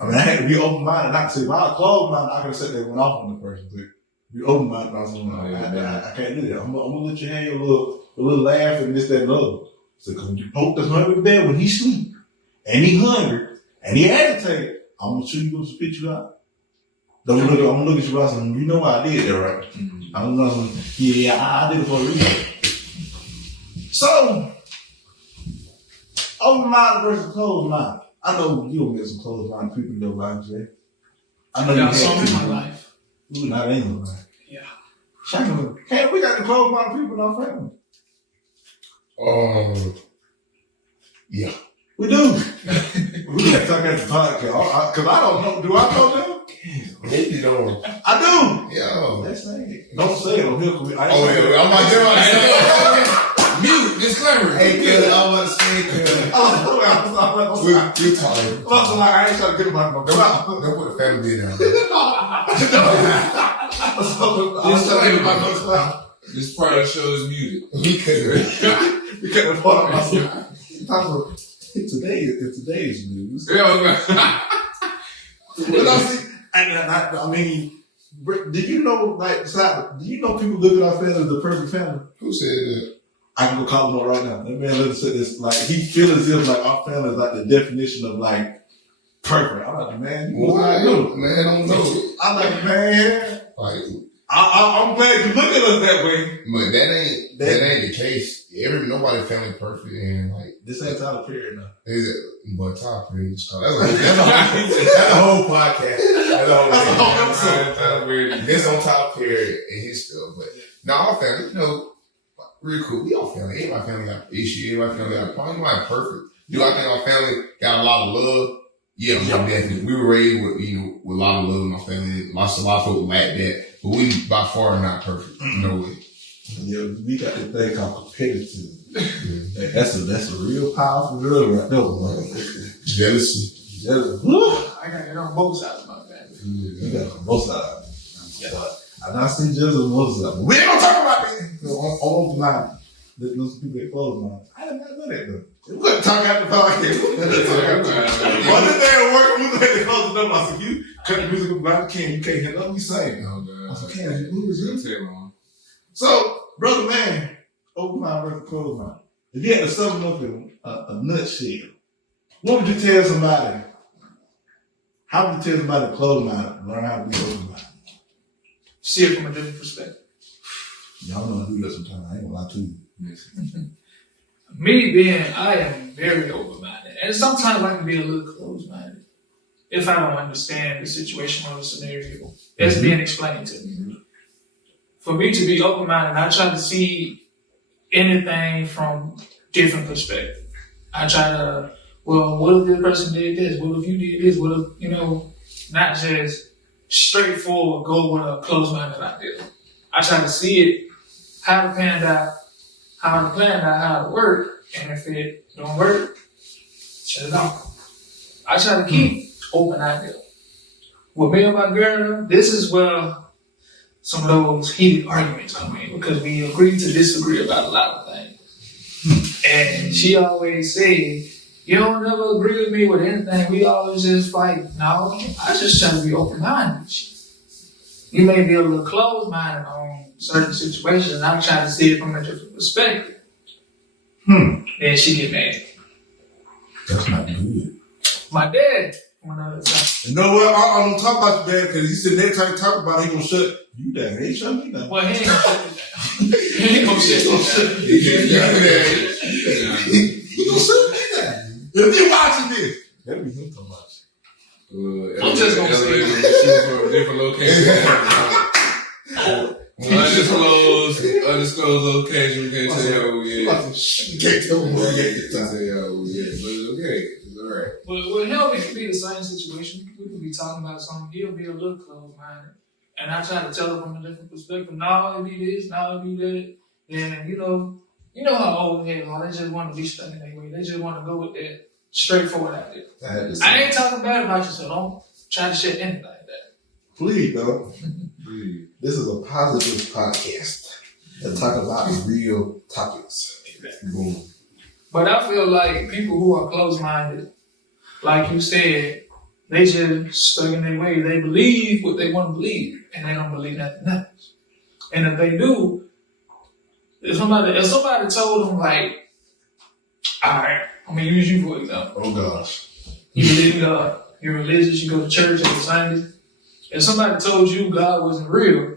I mean, I had to be open-minded, not to say, well, I closed-minded, I could have said that went off on the person, but be open-minded, I was like, I can't do that. I'm going to let you have your little laugh and this, that, and the other. So, because when you poke the hungry bear when he sleep, and he hungry, and he agitated, I'm going to show you going to spit you out. I'm going to look at you and say, you know why I did that, right? Mm-hmm. I'm going to say, yeah, I did it for a reason. So, open-minded versus closed-minded. I know you'll get some closed-minded people in your life, Jay. I know you got some in my life. Ooh, not in your life. Yeah. Hey, we got the closed-minded people in our family. Yeah. We do. We got to talk about the podcast. Because I don't know. Do I know them? Maybe don't. I do. Yeah. That's it. Don't say it on here. I'm not doing it. Mute, disclaimer. Hey, cuz, I want to say, cuz. We talking. I ain't trying to get about my mouth. Don't put the family down. This part of the show is muted. We couldn't. We couldn't afford myself. Today's news. Yeah, I mean, did you know, do you know people look at our family as the perfect family? Who said that? I can go call him on right now. That man literally said this, like, he feels as if, like, our family is, like, the definition of, like, perfect. I'm like, man, I don't know. I'm like, man. Like, I'm glad you look at us that way. But that ain't the case. Nobody family perfect, and like this ain't Tyler Perry now. Is it? But Tyler Perry, that's a whole podcast. That's a whole episode. This on Tyler Perry and his stuff. But no, our family, real cool. We all family. Everybody family got issues. Everybody family got problems. Nobody perfect. Do I think our family got a lot of love? Yeah, definitely. We were raised with with a lot of love in our family. Lots of folk lack that. But we by far are not perfect. No way. Yeah, we got this thing called competitive. That's a real powerful drug right there, man. Jealousy. I got it on both sides of my family. You got it on both sides. Yeah. I see jealousy on both sides. We ain't gonna talk about that. On line. Those people that close minds. I didn't know that though. We couldn't talk out the podcast. One day at work, we had to close the door. I said, you cut the music about Ken, you can't hear nothing we saying. I said, Ken, who is you? So, brother man, open mind versus closed mind. If you had to sum up in a nutshell, what would you tell somebody? How would you tell somebody to close mind, learn how to be open mind? See it from a different perspective. Y'all know I do that sometimes. I ain't gonna lie to you. I am very open-minded. And sometimes I can be a little closed-minded if I don't understand the situation or the scenario that's being explained to me. For me to be open-minded, I try to see anything from different perspectives. I try to, well, what if this person did this? What if you did this? What if, not just straightforward go with a closed-minded idea. I try to see it, how it planned out, how it work, and if it don't work, shut it off. I try to keep open idea. With me and my girl, this is where some of those heated arguments come in because we agree to disagree about a lot of things. And she always said, you don't never agree with me with anything. We always just fight. No, I just try to be open-minded. You may be a little closed-minded on certain situations, and I'm trying to see it from a different perspective. Then she get mad. That's not good. My dad, one other time. You know what? I don't talk about your dad because he said next time you talk about it, he gonna shut you down. He ain't shut me down. Well, he ain't gonna shut me down. He ain't gonna shut me down. He gonna shut me down. If you watching this, that be him talking about you. I'm just gonna say from a different location. Undisclosed location. We can't tell y'all who we is. You can't tell me where you at We this can't time. tell y'all who we is, but it's okay. It's alright. Well, hell, it could be the same situation. We could be talking about something. He'll be a little closed-minded. And I try to tell him from a different perspective. No, it be this, no, it be that. And, you know how old heads are. They just want to be stuck in their way. They just want to go with that straightforward idea. I ain't talking bad about you, so don't try to shit anything like that. Please, though. Please. This is a positive podcast that talk about real topics. Boom. But I feel like people who are closed-minded, like you said, they just stuck in their way. They believe what they want to believe, and they don't believe nothing else. And if they do, if somebody told them, like, all right, I'm going to use you for example. Oh, gosh. You believe in God. You're religious. You go to church every Sunday. If somebody told you God wasn't real,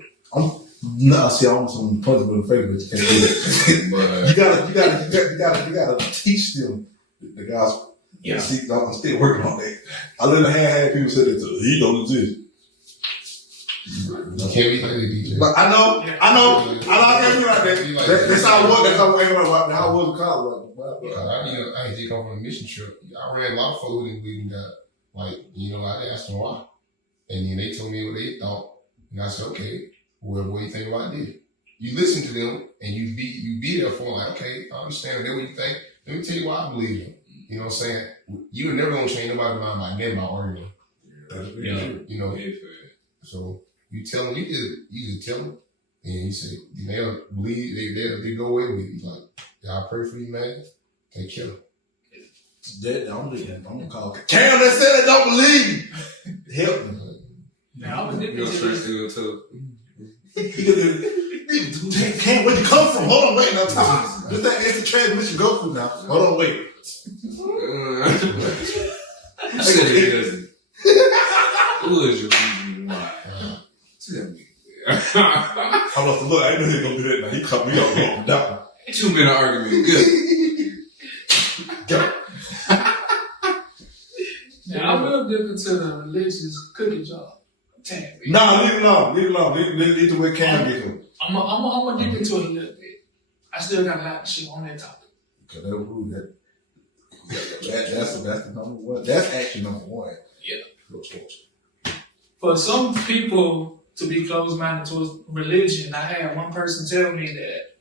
No, see, I want some punch with the face, but you can't do that. You gotta teach them the gospel. yeah. See, I'm still working on that. I literally had people say that he don't exist. You can't be like that, DJ. But I know, I can't be like that. That's how I was. That's how I was in college. I did come on a mission trip. I read a lot of folks who didn't believe in God. Like, I asked them why. And then they told me what they thought. And I said, okay, well, what do you think about this? You listen to them and you be there for them, like, okay, I understand that what you think. Let me tell you why I believe them. You know what I'm saying? You were never going to change nobody's mind by them by arguing. So you tell them, you just tell them, and you say, they'll believe, they go away with you. He's like, yeah, I pray for you, man. Take care. I'm gonna call Cam that said they don't believe. Help me. Now, I'm a You go straight to the top. Cam, where'd you come from? Hold on, wait. Now, time. This that instant transmission go through now. Hold on, wait. I said he doesn't. Who is your Tell me. I'm about to look. I know he's gonna do that now. He cut me off. Down. 2-minute argument. Good. Go. Now, I'm real different to the religious cookie jar. Nah, leave it alone. Leave the way Cam get him. I'm gonna dip into it a little bit. I still got a lot of shit on that topic. Okay, that rule that's the number one. That's action number one. Yeah. For some people to be closed-minded towards religion, I had one person tell me that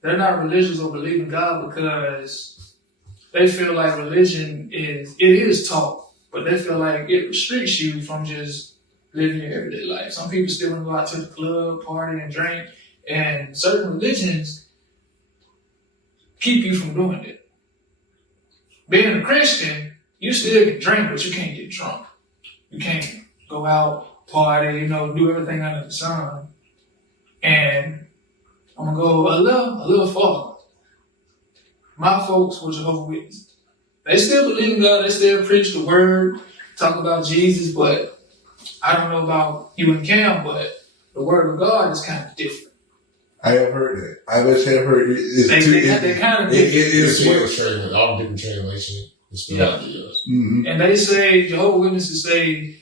they're not religious or believe in God because they feel like religion is taught, but they feel like it restricts you from just living your everyday life. Some people still want to go out to the club, party, and drink, and certain religions keep you from doing it. Being a Christian, you still can drink, but you can't get drunk. You can't go out, party, do everything under the sun. And I'm gonna go a little farther. My folks were Jehovah's Witnesses. They still believe in God, they still preach the word, talk about Jesus, but I don't know about you and Cam, but the word of God is kind of different. I have heard that. I actually have heard it. It's They kind of it is It's all different translation. Yeah. Mm-hmm. And they say, Jehovah's Witnesses say,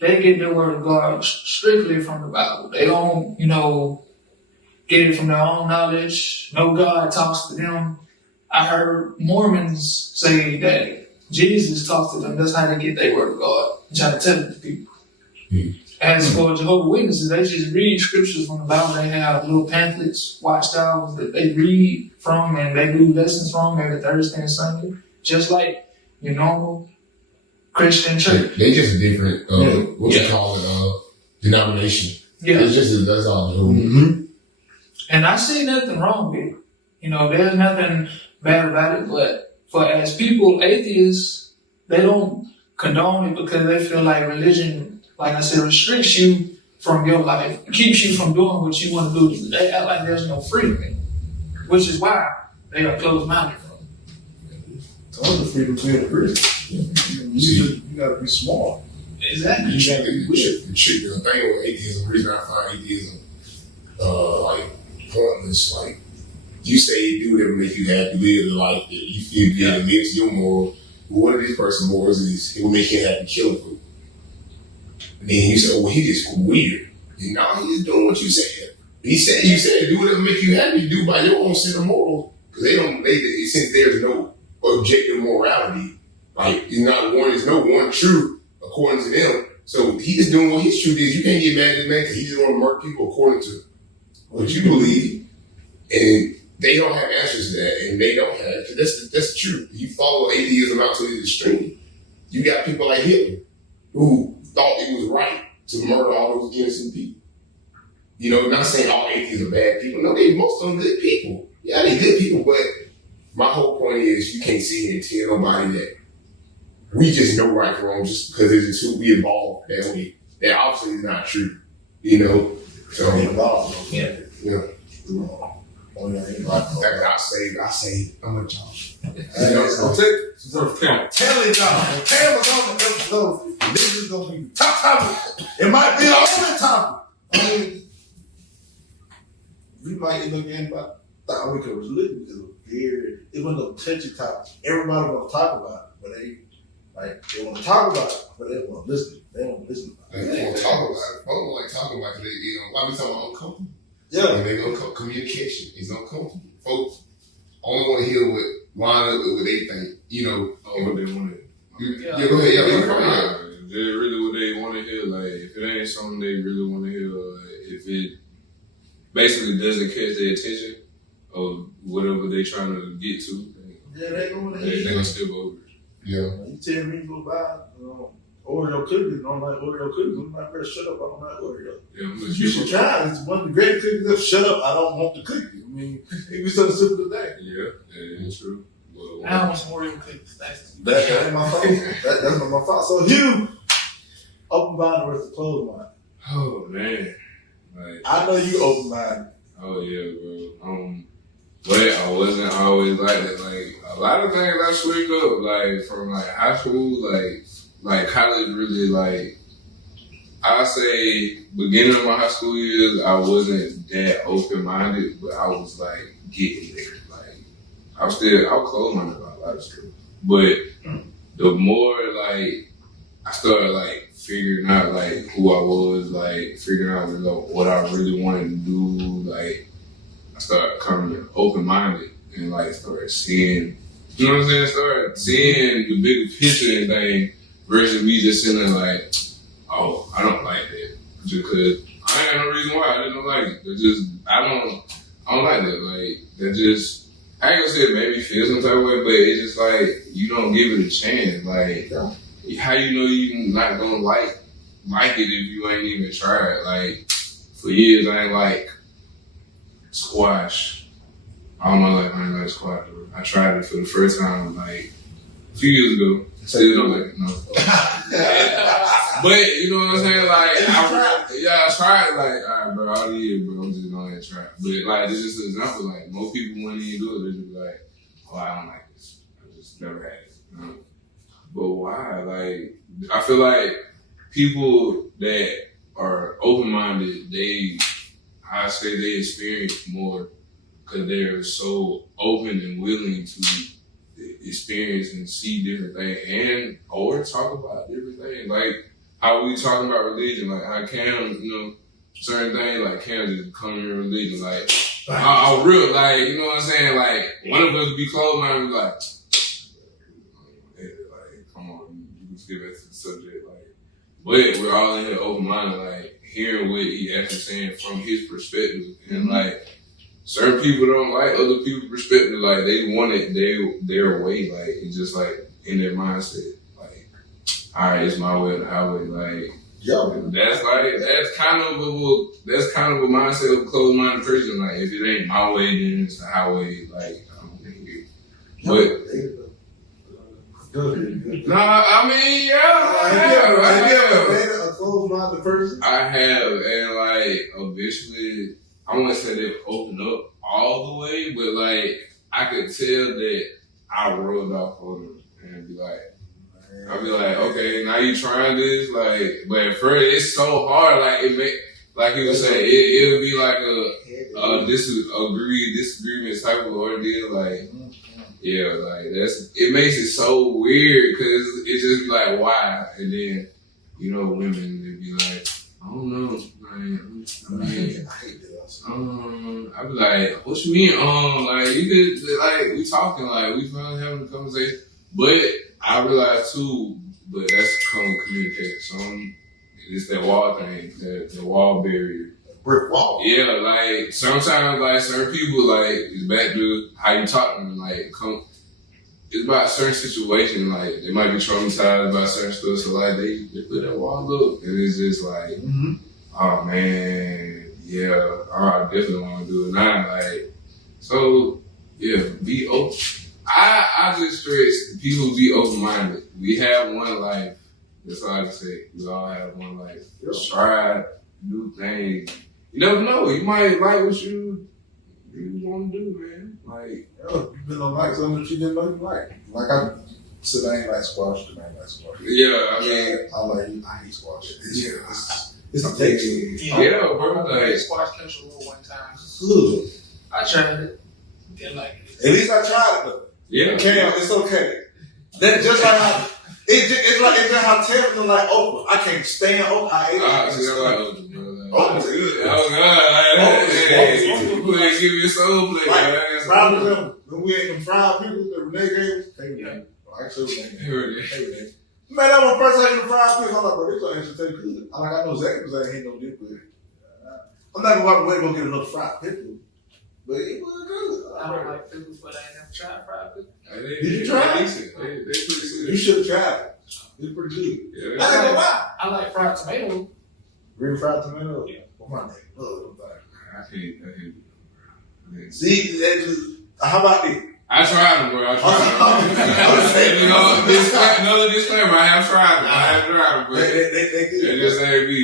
they get their word of God strictly from the Bible. They don't, get it from their own knowledge. No God talks to them. I heard Mormons say that Jesus talks to them. That's how they get their word of God. And try to tell it to people. Mm-hmm. As for Jehovah's Witnesses, they just read scriptures from the Bible. They have little pamphlets, watchtowers that they read from and they do lessons from every Thursday and Sunday. Just like your normal Christian church. They just a different, you call it, denomination. Yeah. It's just, that's all. Mm-hmm. And I see nothing wrong with it. There's nothing bad about it, but for as people, atheists, they don't condone it because they feel like religion, like I said, restricts you from your life, keeps you from doing what you want to do. They act like there's no freedom in it, which is why they are closed-minded from it. Tons of freedom being a Christian. You gotta be smart. Exactly. You gotta be weird. The thing with atheism, the reason I find atheism, pointless, like, you say you do whatever makes you happy, live the life that you feel good and lives your moral. But what are this person's morals is it will make you happy, kill him. And then you say, well, he just weird. And no, he's doing what you said. You said do whatever makes you happy, do by your own set of morals. Because since there's no objective morality, like, there's no one truth according to them. So he just doing what his truth is. You can't get mad at this man because he just want to murder people according to what you believe. And they don't have answers to that, and they don't have, because that's the truth. You follow atheism out to the extreme. You got people like Hitler who thought it was right to murder all those innocent people. Not saying all atheists are bad people. No, most of them good people. Yeah, they're good people, but my whole point is you can't sit here and tell nobody that we just know right from wrong just because it's just who we evolved that way. That obviously is not true. So Yeah. I say, I'm a John. Tell it, y'all. Tell us on the episode. This is gonna be the top topic. It might be the only topic. We might end up getting about because religion is it was no touchy topic. Everybody want to talk about it, but they want to talk about it, but they don't want to listen. They don't want to listen. They want to talk about it. I don't like talking about it. Why we talking about uncomfortable? Yeah. They communication is uncomfortable. Folks only want to hear what line up with what they think. What they want to. Yeah, go ahead. Yeah, They're really what they want to hear. Like, if it ain't something they really want to hear, or if it basically doesn't catch their attention of whatever they trying to get to, they gonna they gonna skip over it. Yeah. You tell me to go buy Oreo cookies. I don't like Oreo cookies. I'm not gonna shut up. I don't like Oreo. Yeah, You should try. It's one of the greatest cookies ever. Shut up. I don't want the cookie. I mean, it was so simple as that. Yeah, it's true. I want some Oreo cookies. That ain't my fault. That's not my fault. So you open minded versus closed minded. Oh man, like I know you open minded. oh yeah, bro. But I wasn't always like that. Like a lot of things I switched up. Like from like high school, like college. Really, like I say, beginning of my high school years, I wasn't that open minded, but I was like getting there. Like I was closed minded about a lot of stuff. But the more like I started like figuring out like who I was, like figuring out what I really wanted to do, like I started becoming open minded and like started seeing, you know what I'm saying? Started seeing the bigger picture and thing versus me just sitting there like, oh, I don't like that. Just because I ain't no reason why I didn't like it. It just I don't like that. Like that just I ain't gonna say it made me feel some type of way, but it's just like you don't give it a chance. Like how you know you not gonna like it if you ain't even tried. Like for years I ain't like squash. All my life I ain't like squash. Bro. I tried it for the first time like a few years ago. Still don't like it, no. But you know what I'm saying? Like I tried like, all right, bro, all the years, bro, I'm just gonna try. But like this is an example, like most people wouldn't even do it, they just be like, oh, I don't like this. I just never had it. You know? But why? Like I feel like people that are open minded, I say they experience more because they're so open and willing to experience and see different things and or talk about different things. Like how we talking about religion, like how Cam, certain things like Cam just become your religion. Like I real, like, you know what I'm saying? Like one of us be closed-minded, like come on, you can skip that to the subject. Like, but we're all in here open-minded, like hearing what he actually saying from his perspective, and like. Certain people don't like other people's perspective. Like they want it their way. Like it's just like in their mindset. Like, all right, it's my way or the highway. Like, that's kind of a mindset of a closed-minded person. Like if it ain't my way, then it's the highway. Like I don't think it. But I mean, Have you ever a closed-minded person? I have, and like eventually. I wouldn't say they've opened up all the way, but like I could tell that I rolled off on them and be like, I'd be like, okay, now you trying this, like, but at first it's so hard, like it make, like he was saying, it'll be like a disagreement type of ordeal, like, yeah, like it makes it so weird because it just be like, why, and then women they be like, I don't know, like, I be like, what you mean? Like you could, like we talking, like we finally having a conversation. But I realize too, but that's common communication. It's that wall thing, the wall barrier. Brick wall. Yeah, like sometimes, like certain people, like it's back to how you talk to them. Like, it's about a certain situation. Like they might be traumatized by certain stuff, so like they put that wall up, and it's just like, oh man. Yeah, I definitely want to do it now. Like, so yeah, be open. I just stress people be open-minded. We have one life. That's all I can say. We all have one life. Try new things. You never know. You might like what you want to do, man. Like, you been on like something that you didn't know you like. Like I said, I ain't like squash. I ain't like squash. Yeah, I mean, I hate squash. It's a taste. Yeah, bro. I Like, squash country roll one time. Good. I tried it. Didn't like it. At least I tried it though. yeah. Cam, it's okay. That just like how it's just how Tevin like Oprah. I can't stand Oprah. I hate it. See, I like Oprah, bro. Oprah's good. Oh God! Hey, give me a soul play. Like, probably when we ate them fried people that Renee gave us. Hey, man. Actually, Renee. Man, that was the first time you fried people. I'm like, bro, this don't actually taste good. I know exactly because I ain't no dip with it. I'm not gonna walk away and go get another fried pickle. But it was good. I don't like pickles, but I ain't never tried fried pickles. Did you try it? They pretty good. You should have tried it. It's pretty good. Yeah, I ain't gonna lie. I like fried tomato. Green fried tomato? Yeah. Oh, my name. Love them I can't. See, that just, how about this? I tried them, bro. I tried them. Another disclaimer. I have tried them, but They good. they just ain't me.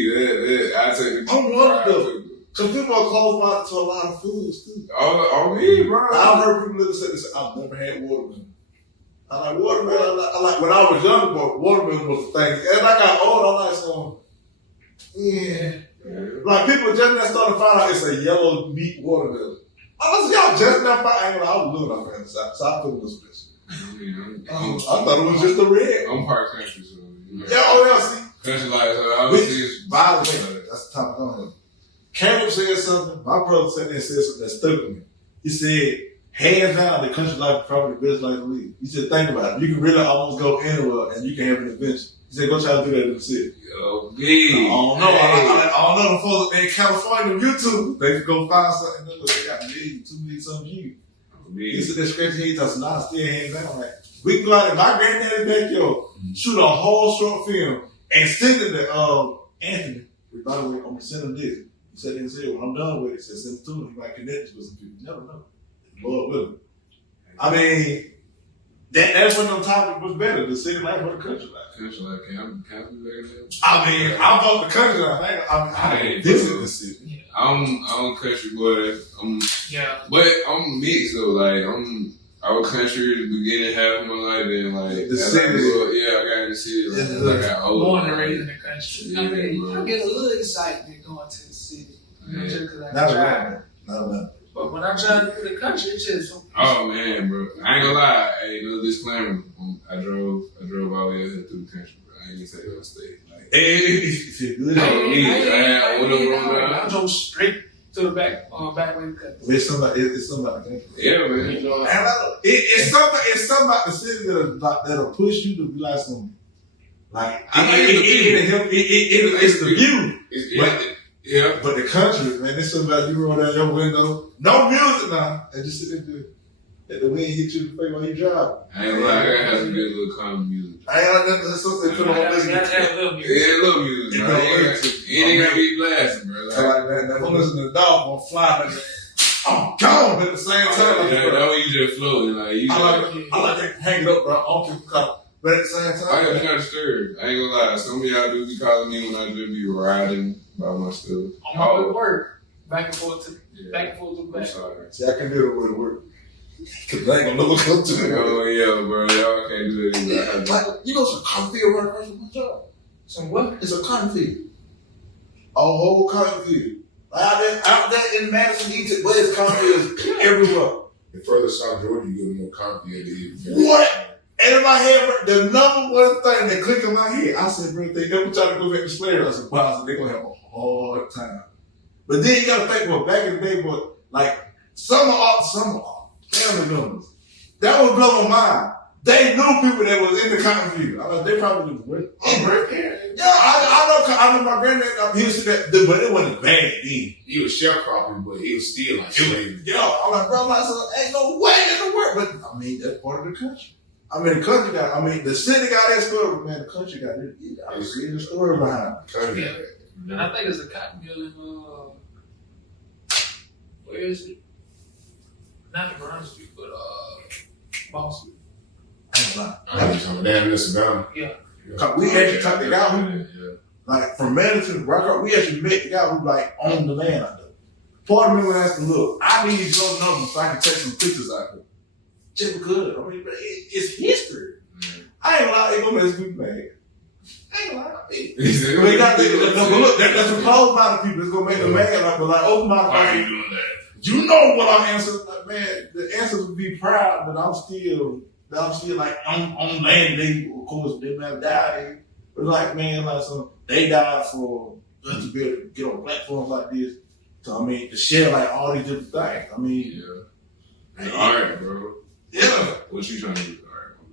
I take the. I'm one of them. Because people are close-minded to a lot of foods, too. Oh, me, bro. I've heard people that say, I've never had watermelon. I like watermelon. I like when I was younger, but watermelon was the thing. As I got old, I like some, yeah. Like people just now starting to find out it's a yellow meat watermelon. Honestly, y'all just now find out. I was living off the side, so I feel a little special. I thought it was just a red. I'm part country, so. Yeah, see. Country life, so I would say by the way, that's the topic on here. Caleb said something. My brother said that something that stuck with me. He said, hands down, the country life is probably the best life to live. He said, think about it. You can really almost go anywhere and you can have an adventure. He said, go try to do that in the city. yo, me. I don't know. I don't know the folks in California on YouTube. They can go find something. Look, they got $1 million, $2 million, something views. He said, they're scratching his head. I said, nah, still hands down. Like, we can go out in my granddaddy's backyard, shoot a whole short film, and send it to Anthony. By the way, I'm going to send him this. He said, when I'm done with it, he said, send it to him. He might connect us with some people. You never know. Lord willing. I mean, that's when the topic was better, the city life or the country life. Country life, can I be better than that? I mean, I'm on the country life. I ain't visit the city. I'm country boy. But I'm mixed though. Like I was country at the beginning half of my life, then like the city. I got in the city. Like I got old. Born and raised in the country. Yeah, I mean, bro. I get a little excitement going to the city. You know, just because I Not a drive. man. Not a man. But when I drive through the country, it's just Oh man, bro. I ain't gonna lie. Hey, no disclaimer. I drove all the way through the country, bro. I ain't gonna say that state. Like, If you're good, I drove straight to the back way of the country. it's somebody. yeah, man. You know, And it's something about the city that'll push you to be like something. Like it's the view. Yeah. But the country, man, it's something about you roll down your window, no music now, and just sit there let the wind hit you in the face while you drive. I ain't like, I gotta have some good little calm music. I ain't like nothing. That's something feel like listening. Yeah, little music. You Bro. know, You ain't gotta be blasting, bro. So like that, if I'm listening to the dog, I'm flying. I'm gone, but at the same time, that way you just floating. Like, you I like to hang it up, bro. I don't keep calling. But at the same time, I got kind of stirred. I ain't gonna lie. Some of y'all do be calling me when I just be riding by myself. On my way to work, back and forth to the back. I'm sorry. see, I can do it with work. Cause I ain't gonna look up to me. Oh yeah, bro. Y'all can't do that either. Like, you know, it's a cotton field right across from my job. Some what? It's a cotton field. A whole cotton field. Out there in Madison, Egypt, but it's cotton fields everywhere. the further south Georgia you go, more concrete it is. What? And in my head, the number one thing that clicked in my head, I said, bro, they never try to go back to slavery. I said, wow, they're gonna have a hard time. But then you gotta think about back in the day, but like summer art, family members. That would blow my mind. They knew people that was in the cotton field. I like, they probably just went. Yeah, I know my granddad, he was that, but it wasn't bad then. He was sharecropping, but he was still like slavery. Yo, I'm like, bro, I said, ain't no way in the world. But I mean, that's part of the country. I mean, the country got, the city got that story, but man, the country got it. I was reading the story behind it. Yeah. And I think it's a cotton mill in, where is it? Not Brunswick, but Boston. I ain't lying. I was talking damn this Savannah. Yeah. We actually talked to the guy who, like, from Madison to Rock, we actually met the guy who, like, owned the land out there. Part of me was asking, look, I need your number so I can take some pictures out there. Just because. I mean, it's history. I ain't lying, it's gonna make people mad. I ain't lying. But you gotta think, but look, that's a closed minded people. It's gonna make them mad. Like, but like open minded people. You know what I'm answering. Like, man, the answer would be proud, but I'm still like on land. They, of course, they might die. But like, man, like, so they died for us to be able to get on platforms like this. So I mean, to share like all these different things. I mean, All right, bro. Yeah. What you trying to do? All right, my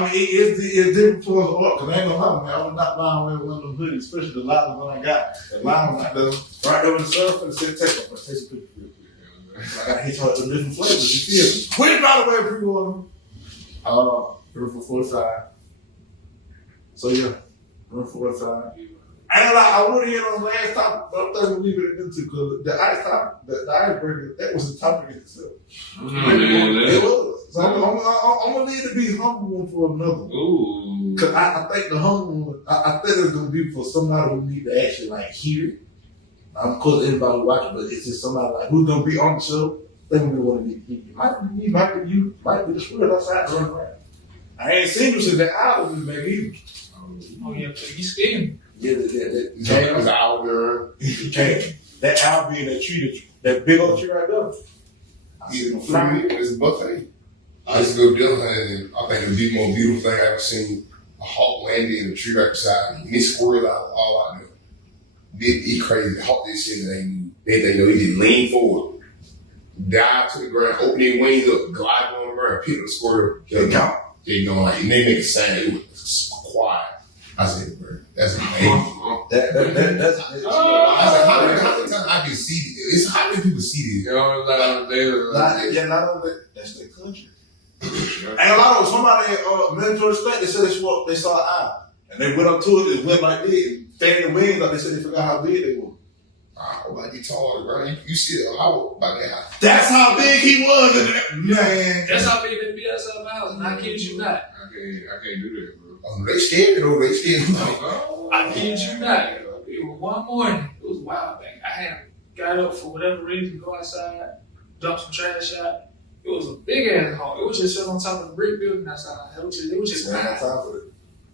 man. It's different for the art, because I ain't gonna lie, man. I was not buying one of them hoodies, especially the last one I got. The line like those right over the surf and said, take some pictures real quick. I gotta hit you with the different flavors, you feel me? Which, by the way, pre-order, room for 45. So yeah, room for 45. And like, I would have hit on the last topic, but I'm thinking we leave it into because the icebreaker, that was the topic in itself. It was. So I'm gonna need to be humble one for another. Ooh. Cause I think the humble one, I think it's gonna be for somebody who need to actually like hear it. Of course, everybody watching, but it's just somebody like who's gonna be on the show. They gonna want to hear it. Might be me, might be you, might be the squirrel outside running around. I ain't seen you since that album, baby. Either. Oh yeah, you scared. Yeah, that was out there. That album being that tree, that big old tree right there. I see them flying. It's a buffet. I used to go deer hunting, and I think the more beautiful thing I ever seen, a hawk landed in a tree right beside me, and this squirrel all out there. Did eat crazy. The hawk did shit that they know he just lean forward, dive to the ground, open their wings up, glide on the ground, pick up the squirrel. They gone. And they make a sound. It was quiet. I said, bro, that's amazing. That's I said, how many times I can see this? It's how many people see this? Not only that, that's their country. And a lot of somebody Minnesota State, they said they saw an eye. And they went up to it, it went like this, and fanning the wings up, they said they forgot how big they were. Like he taller, bro. You see it, how about that high? That's how big he was, man. That's how big they be outside my house, and I kid you not. I can't do that, bro. Oh, they scared though. They scared. I kid you not. It was one morning. It was wild, man. I had got up for whatever reason, go outside, dump some trash out. It was a big ass hole. It was just sitting on top of the brick building outside. It was just quiet.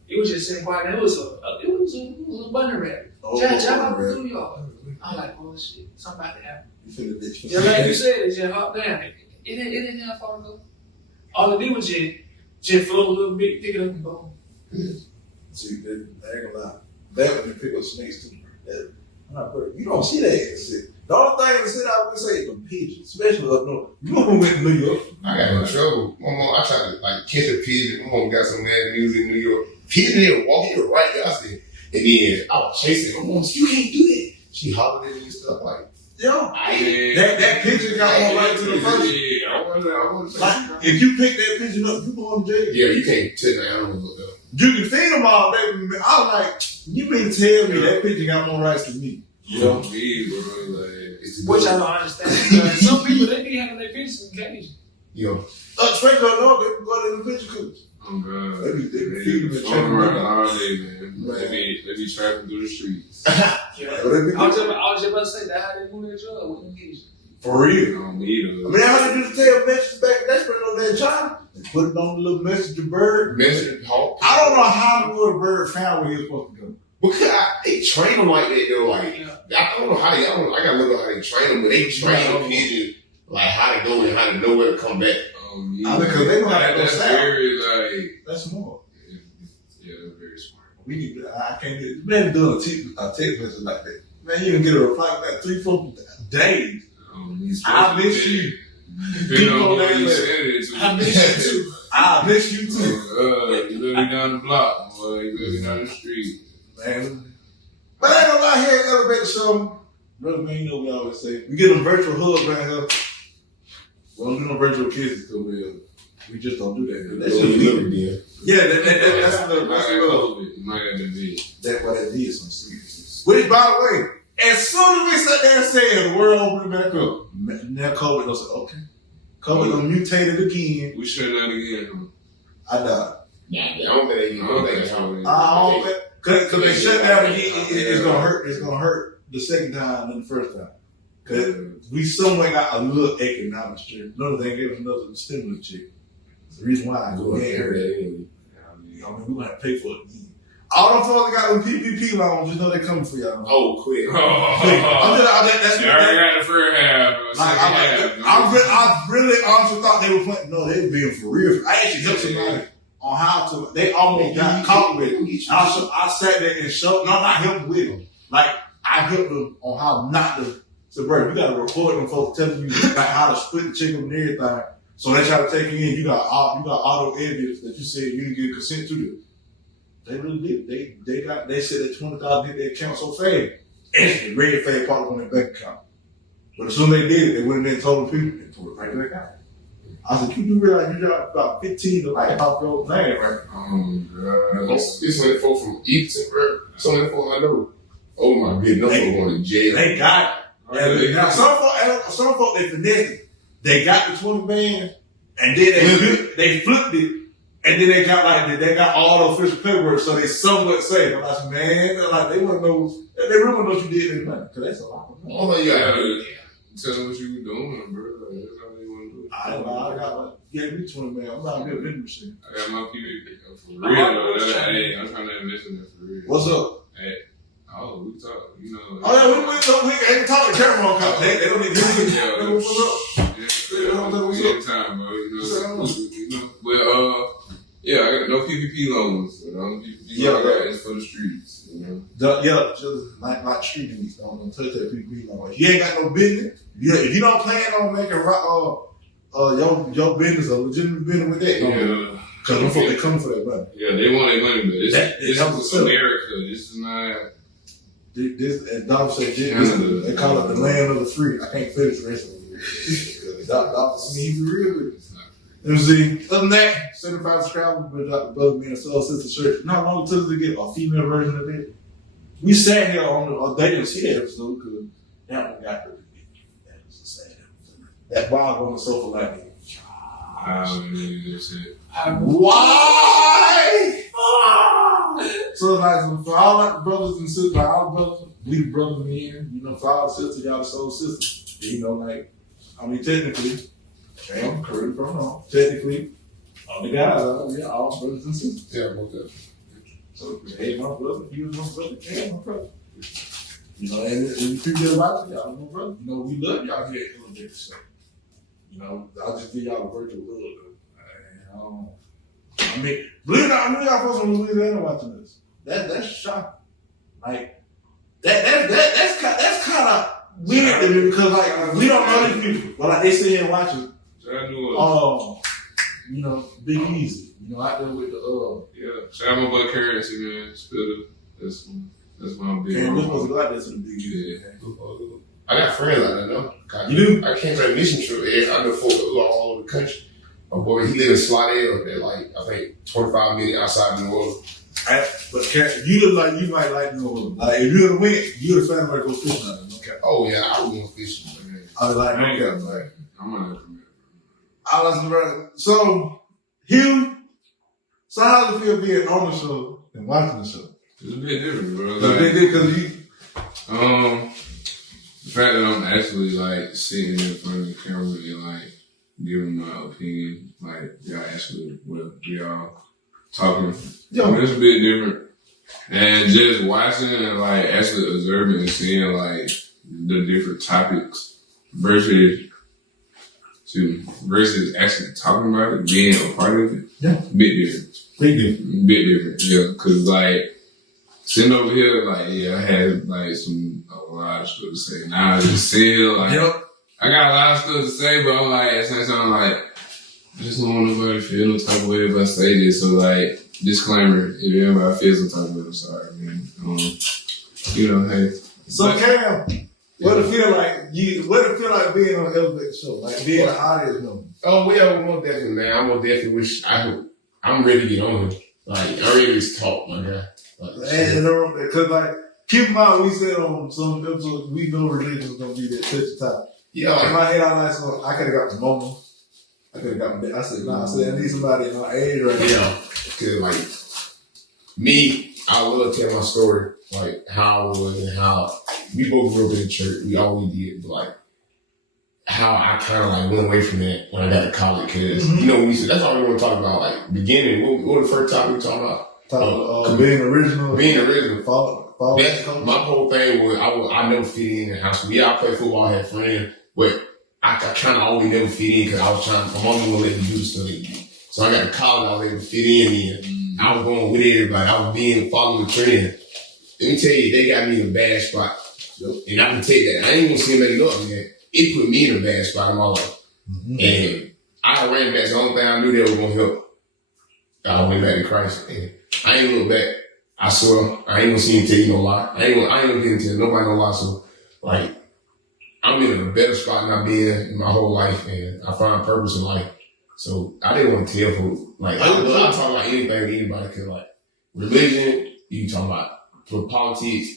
It was just sitting quiet. It was a bunny rabbit. Just up in New York. I'm like, oh shit, something about to happen. You feel it, bitch. Yeah, like you said, it just hop down. It didn't have far to go. All it did was just float a little bit, pick it up and go. See, I ain't gonna lie. That when they pick up snakes too. I'm not perfect. You don't see that in the city. The only thing in the city I would say is the pigeons, especially up north. You know who went to New York? I got in trouble. My mom, I tried to like catch a pigeon. My mom got some mad music in New York. Pigeon here walking right there. I said, and then I was chasing. My mom said, you can't do that. She hollered at me and stuff like, yo, that pigeon got on right to the first. Yeah, I want to like, if you pick that pigeon up, you go on jail. Yeah, you can't take the animals up there. You can feed them all day. I'm like, you mean to tell me that pigeon got more rights than me? You know me, bro. Like, which I don't understand. Some people, they be having their pigeons in cages. Yo. Straight up north, they can go to the pigeon coop. oh god. They be feeding them and All checking around them out. all day, man. They be trapping through the streets. Yeah. But they be- I was just about to say that how they do their job with them pigeons. For real. I don't need them. I mean, how they used to tell messages back in that spread over there in China? They put it on the little messenger bird. Message hawk. I don't know how the bird found where he was supposed to go. Because they train them like that, though. Like, Yeah. I don't know how they, I gotta look at how they train them, but they train the pigeon, like, how to go and how to know where to come back. Because they know how to go That's south. very, like, That's smart. yeah, that's very smart. We need to, I can't get, man, doing a text message like that. Man, you can get a reply back 3-4 days. I miss you. Depending on what you said it to. I miss you too. I miss you too. You live me down the block, boy. You live me down the street. Man. But I ain't gonna lie here, elevator show. Brother, man, you know what we always say. We get them virtual hugs around here. We don't do no virtual kisses because we just don't do that. That's just legal. Yeah, that's a little. You might have been big. That's what it is. Some seriousness. Which, by the way, as soon as we sat there and said the world opened back up, now COVID gonna say, okay. COVID done mutated again. We shut down again, I died. Yeah, I don't think they even know that. I don't think, cause they shut down again, it's gonna hurt. It's gonna hurt the second time than the first time. Cause we somewhere got a little economic strength. Another thing, gave us another stimulus check. The reason why I go ahead hurt. I mean, we gonna have to pay for it again. All them folks that got them PPP loans, you know they coming for y'all. Oh, quick. Quick. That's You already got the first half. I really honestly thought they were playing. No, they were being for real. I actually helped somebody on how to. They almost got caught with it. I sat there and showed. No, not helping with them. Like I helped them on how not to. So, bro, you got to record them folks telling you like how to split the chicken and everything. So they try to take you in. You got auto evidence that you said you didn't give consent to this. They really did. They said that 20,000 hit their account so fast. Instantly, red flag popped on their bank account. But as soon as they did it, they went in there and told the people and put it right back out. I said, you do realize you got about 15 to like off your land, right? Oh, God. This one folks from Easton, bro. Some of the folks I know. Oh my goodness, no folks going to jail. They got it. Now some folks they finessed it. They got the 20 bands and then they flipped it. And then they got all the official paperwork, so they somewhat safe. I'm like, man, they want to know, they really want to know what you did in money, because that's a lot of money. Oh, yeah. Tell them what you were doing, bro. Like, that's all they want to do. I got gave me 20 man. I'm not a good vending machine. I got my people for real, though. Hey, I'm trying to invest in that for real. What's up? Hey, we talk, you know. Oh, yeah, we ain't talking to camera on cop. They don't need to hear Yeah, what's up? Yeah, time, bro. You know. But, yeah, I got no PPP loans. The only PPP loan I got is for the streets. You know? Just like street niggas don't touch that PPP loan. If you ain't got no business, if you don't plan on making your business a legitimate business with that, Yeah. Because them folks, they coming for that money. Yeah, they want their money, but this helps is America. This is not. This, as Dom said, they call it the land of the free. I can't finish the rest of it. Dom said, he be real with it. And see, other than that, 75 subscribers, but Dr. Brother Man, Soul Sister Church. Not long until they get a female version of it. We sat here they didn't see that episode because that one got really big. That was a sad episode. That Bob on the sofa like that. Why? So like for all our brothers and sisters, for all brothers, we brothers men, you know, for all the sisters, y'all the soul sisters. You know, like, I mean, technically, I'm correct from wrong. Technically, all the guys are all brothers and sisters. Yeah, both of them. So, hey, my brother, he was my brother, hey, my brother. You know, and if you get watching, y'all know, brother, you know, we love y'all here at Elevator Show. You know, I'll just give y'all a virtual look. I mean, believe it or not, I know y'all folks from Louisiana watching this. That's shocking. Like, that's kind of weird to me because, like, we don't know these people, but like, they sit here and watch it. You know, Big Easy, you know, out there with the yeah. Shout out my boy Currency, man. Spitter. That's my big. we're supposed to go out there to the Big Easy. Yeah. I got friends like that, though. You do? I came to a mission trip. I know folks all over the country. My boy, he live in Slidell. They're like, I think, 25 minutes outside New Orleans. But you look like you might like New Orleans. Like, if you went, you'd have found a way to go fishing out there. Okay. Oh, yeah, I was going fishing. I was like, okay. Like, I'm gonna. I was around. So, Hugh, so how does it feel being on the show and watching the show? It's a bit different, bro. It's a bit different because you. The fact that I'm actually like sitting in front of the camera and like giving my opinion, like y'all actually, well, we all talking. Yeah. I mean, it's a bit different. And just watching and like actually observing and seeing like the different topics versus actually talking about it, being a part of it. Yeah. Bit different. Bit different. Yeah. Cause like sitting over here, like, yeah, I had like a lot of stuff to say. Now I just feel like I got a lot of stuff to say, but I'm like, at the same time, like, I just don't want nobody to feel no type of way if I say this. So like, disclaimer, if anybody feels some type of way, I'm sorry, man. You know, hey. So Cam, what it feel like being on the Elevator Show, like being an audience member? Oh, well, most definitely, man. I'm most definitely wish I'm ready to get on it. Like, I'm ready to talk, my guy. Like, And because like keep in mind, we said on some episodes we know religion is gonna be that touchy topic. yeah, In my head, I like so I could have got the mama. I could have got my dad. I said I need somebody in my age right now. yeah. Cause like me, I love to tell my story, like how I was and how we both grew up in the church. We always did, but like how I kind of like went away from that when I got to college. Cause you know, that's all we want to talk about. Like beginning, what was the first topic we talking about? Being original. Follow my whole thing was I never fit in high school. Yeah, I played football, I had friends, but I kind of always never fit in because I was trying. My mom wouldn't let me do the stuff they do. So I got to college, I was able to fit in. I was going with everybody. I was following the trend. Let me tell you, they got me in a bad spot. And I can tell you that. I ain't gonna see them make it up, man. It put me in a bad spot in my life. And I ran back. The only thing I knew they were gonna help. I went back to Christ. And I ain't look back. I swear, I ain't gonna see him tell you no lie. I ain't gonna get into nobody no lie. So, like, I'm in a better spot than I've been in my whole life, and I find purpose in life. So, I didn't want to tell folks. Like, I talk about anything to anybody, cause like, religion, you talk about politics,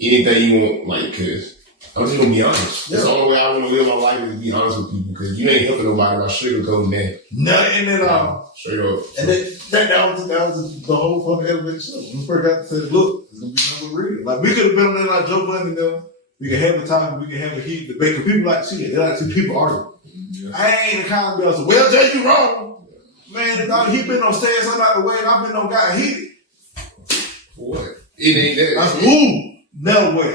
anything you want, like, cause I'm just gonna be honest. That's the only way I want to live my life is to be honest with people, cause you ain't helping nobody by sugarcoating that. Nothing at all. Straight up. And that was the whole fucking Elevator Show. We forgot to say, look, it's gonna be something real. Like we could have been on there like Joe Budden, though. We could have a time, we could have a heat debate. Cause people like to see it. They like to see people argue. Yeah. I ain't the kind of girl say, well, Jay, you wrong. Man, he been on stairs something out the way, and I've been on got heated. What? It ain't that. That's ooh, no way.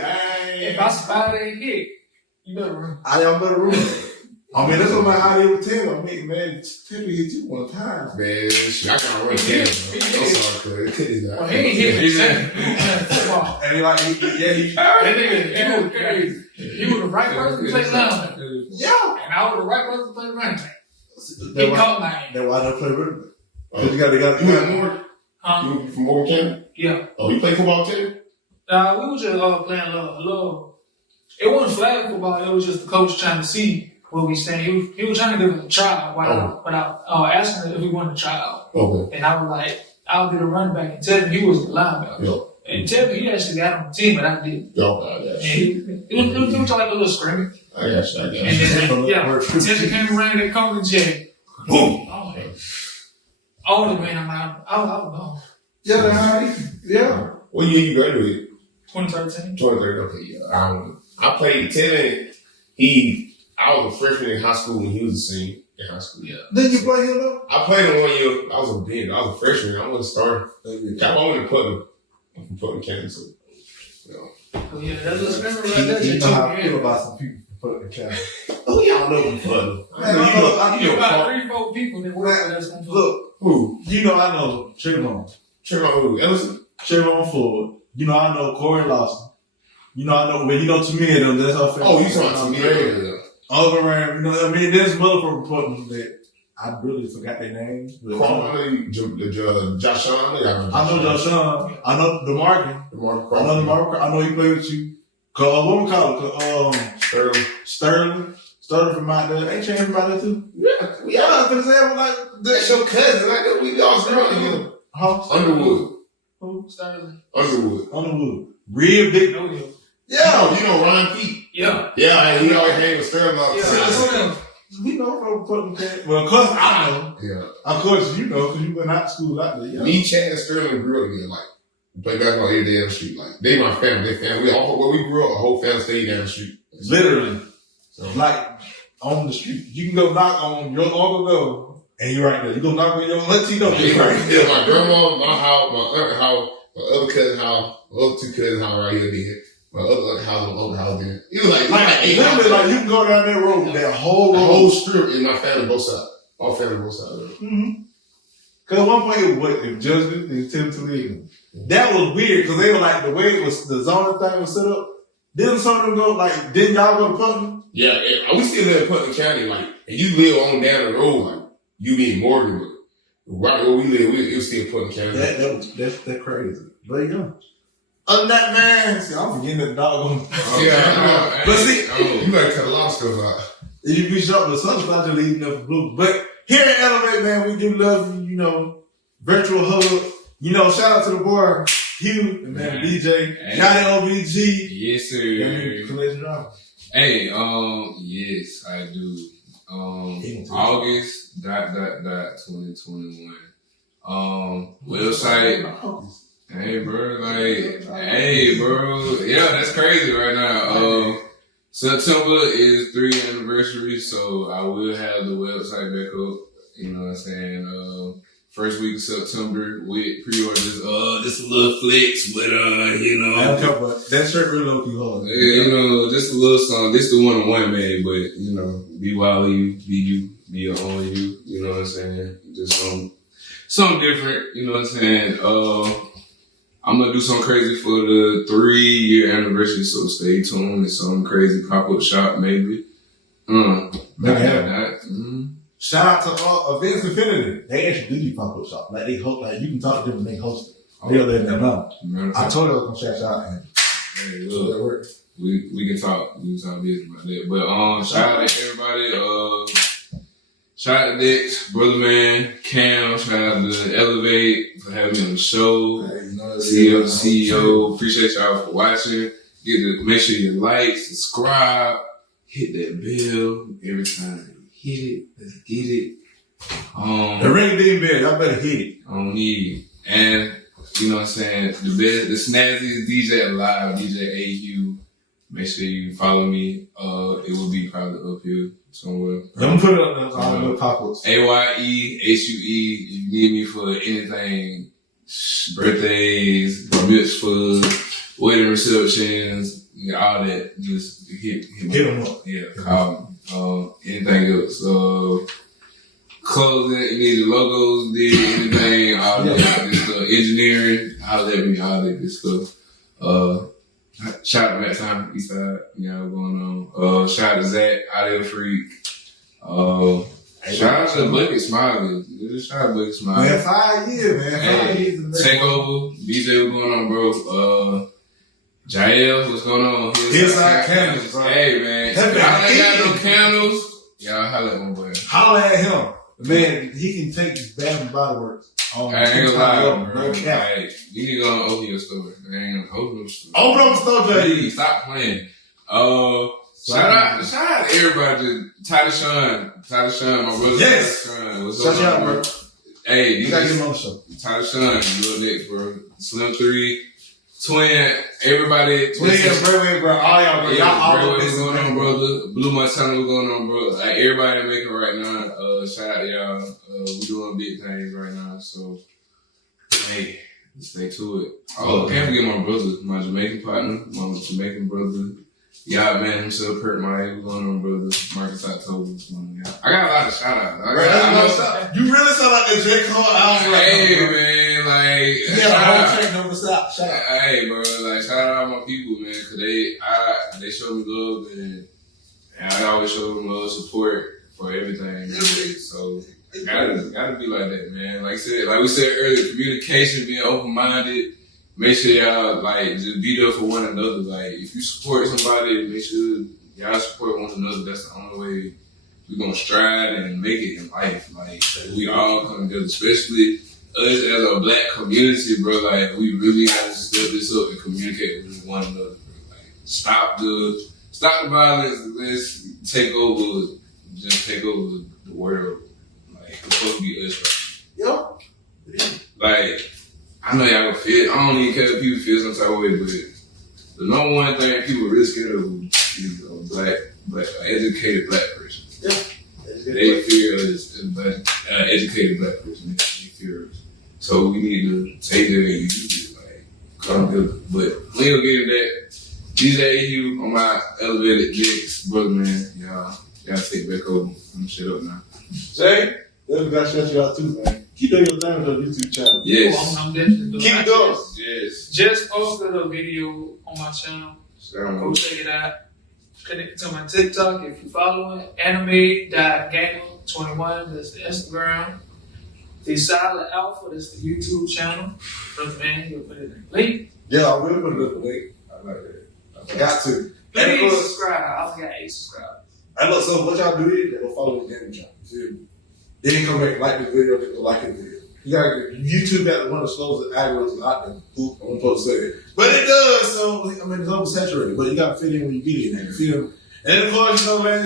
If I spot it hit, you better run. I better run. I mean, that's what how they would tell me. Man, Timmy hit you one time. Man, shit, I gotta run down. I'm sorry, cuz. Well, he ain't hit me. Football. And he like, That nigga, he was crazy. He was the right person to play linebacker. Yeah. And I was the right person to play running back. He caught my hand. That's why I don't play running back. You got more? You from Morgan County? Yeah. Oh, you play football too? We was just playing a little. It wasn't flag football. It was just the coach trying to see where we stand. He was trying to give us a trial without asking if we wanted to try out. Okay. And I was like, I'll be the running back and tell him he was the linebacker. Yep. And tell me he actually got on the team, but I didn't. It was like a little scrimmage. I got you. And then, attention came around that corner and boom. All the man, I was gone. Yeah. What year you graduated? 2013. 2013. Okay, yeah. I played Tevin. I was a freshman in high school when he was a senior in high school. Yeah. Did you play him though? I played him 1 year. I was a bench. I was a freshman. I wasn't starting. I went to Putnam. I'm from Putnam, Kansas. So, Oh yeah, that little scramble right there. You just know how took I me feel in. about some people from fucking county. Who y'all know from Florida? Man, You you know, about 3-4 people that work with us from Florida. look, Who? you know I know Trayvon. Trevor who? Ellison? Trayvon Ford. You know I know Corey Lawson. You know I know, but you know to me of them, that's our family. Oh, you talking about me? All around, you know, I mean, there's motherfucking Portland that I really forgot their names. But Josh Sean. I know Joshon. I know DeMarcus. DeMarcus I know DeMarcus. I know he played with you. Cause what we call it? Sterling from out there. Ain't changed from out there too. Yeah, Yeah, I was gonna say, like, that's your cousin. Like we all surrounded him. huh? Underwood. Who? Sterling. Underwood. Real big. Know him. Yeah. You know Ryan Pete. Yeah. Yeah, he always hang with Sterling all the Yeah. time. So, we know from Portland. Well, of course I know. Yeah. Of course you know, because you went out to school out there. Yeah. Me, Chad, and Sterling grew up together. Like, we play basketball every day down the street. Like, they my family. They family. Where we grew up, a whole family stayed down the street. Literally. So, Like, on the street. You can go knock on your uncle door, and you're right there. You go knock on your auntie door, they you're right right there. there. My grandma, my house, my aunt house, my other cousin house, my other two cousins house right here there. My other aunt house, my other house there. It was like eight Literally, houses. like, you can go down that road, that whole The road. whole strip in my family both sides. All family both sides. Mm-hmm. Cause at one point it was if Justin and Tim Toledo. That was weird because they were like the way it was the zoning thing was set up. Didn't some of them go like? Didn't y'all go to Putnam? Yeah, we still live in Putnam County, like, and you live on down the road, like, you being Morgan, but right where we live, it was still Putnam County. That's crazy. But yeah. Other than that, man, see, I'm forgetting the dog on. But see, You gotta cut a lot of stuff out. you be shocked, but some stuff just leaving up for blue. But here at Elevate, man, we do love you, you know, virtual hug. You know, shout out to the boy, Hugh, and man, DJ. Hey. Got it on VG. Yes, Yeah, sir. collision driver. Hey, yes, I do. August, 2021. Website. Hey, bro, yeah, that's crazy right now. September is 3 anniversary, so I will have the website back up. You know what I'm saying? First week of September with pre-orders. Just a little flex with you know. I don't care, but that shirt really low key hard. You know, just a little song. This the one man, but you know, be wild you, be your own you. You know what I'm saying? Just something different. You know what I'm saying? I'm gonna do something crazy for the 3-year anniversary, so stay tuned. It's some crazy pop-up shop, maybe. Shout out to Events Infinity. They actually do these pop-up shops. Like they host, like you can talk to them and they host it. They are letting them know. I told her I was gonna shout out and Hey, look, we can talk business about that. But shout out to everybody. Shout out to Dix, Brother Man, Cam, shout out to Elevate for having me on the show. CEO, appreciate y'all for watching. Make sure you like, subscribe, hit that bell every time you hit it. Let's get it. the ring didn't bell. Y'all better hit it. I don't need. And you know what I'm saying? The snazziest DJ alive, DJ AyeHue. Make sure you follow me. It will be probably up here somewhere. I'm gonna put it up there on the pop-ups. AyeHue. If you need me for anything, birthdays, bar mitzvahs, wedding receptions, all that, just hit them up. Yeah, call me. Anything else? Clothing, you need the logos, did anything, all that good stuff. Engineering, all that good stuff. Shout out to Matt Time, Eastside, you know what's going on. Shout out to Zach, Audio Freak. Shout out to Bucket Smiley. Just shout out to Bucket Smiley. Man, 5 years, man. 5 years. Takeover, BJ, what's going on, bro? Jael, what's going on? Hillside Candles, bro. Hey, man. Y'all ain't got no candles. Y'all holla at my boy. Holla at him. Man, he can take his Bath and Body Works. I ain't gonna lie, bro. No cap. Hey, you need to go on AyeHue Stops. I ain't gonna open up store. Open up the store, Jay. Please, stop playing. Shout out to everybody. Tyler Sean, my brother. Yes. Tyler Sean. What's Shout up, you out, bro? bro. Hey, You gotta get him on the show. Tyler Sean, you up next, bro. Slim 3, Twin, everybody. Twin, bro. All y'all, bro. Y'all all what's going on, brother? Blue Montana, what's going on, bro? Like, everybody making it right now. Shout out to y'all. We doing big things right now. So, hey, Stay to it. Oh, can't forget my brother, my Jamaican partner, my Jamaican brother. Yeah, man, himself, Kurt Mike, what's going on, brother? Marcus October, what's going on? I got a lot of shout outs. You really sound like the J. Cole album. Hey, man, like. You got a whole track number stop. Shout out. Hey, bro, like, shout out my people, man, because they show me love, and I always show them love, support for everything, man. So, gotta be like that, man. Like we said earlier, communication, being open-minded. Make sure y'all, like, just be there for one another. Like, if you support somebody, make sure y'all support one another. That's the only way we're gonna strive and make it in life. Like, we all come together, especially us as a black community, bro. Like, we really have to step this up and communicate with one another, bro. Like, stop the violence. Let's take over the world. Like, it's supposed to be us, right? Yep. Like, I know y'all gonna feel. I don't even care if people feel some type of way, but the number one thing people really scared of is a educated black person. Yeah. They fear us as an educated black person. They fear us. So we need to take that and use it. Like, come together. But we don't get into that. DJ AyeHue on my elevated gigs, brother, man. Y'all take back over. I'm shut up now. Jay, we gotta shut you out too, man. Keep doing your thing on YouTube channel. Yes. Oh, I'm definitely doing Keep it. going. Yes. Just posted a video on my channel. Go check it out. Connect to my TikTok if you following. Anime.gamer21, that's the Instagram. The Silent Alpha, that's the YouTube channel. Brother man, you'll put it in the link. Yeah, I will put it in the link. I like that. I got to. And of Please course, subscribe. I only got 8 subscribers. I look, so what y'all do is, go follow the gaming channel. You feel me? Then come back and like this video, people like this video. YouTube got one of the slowest algorithms out there. Oop, I'm supposed to say it. But it does, so, I mean, it's oversaturated. But you got to fit in when you get in there, you feel me? And then, of course, man,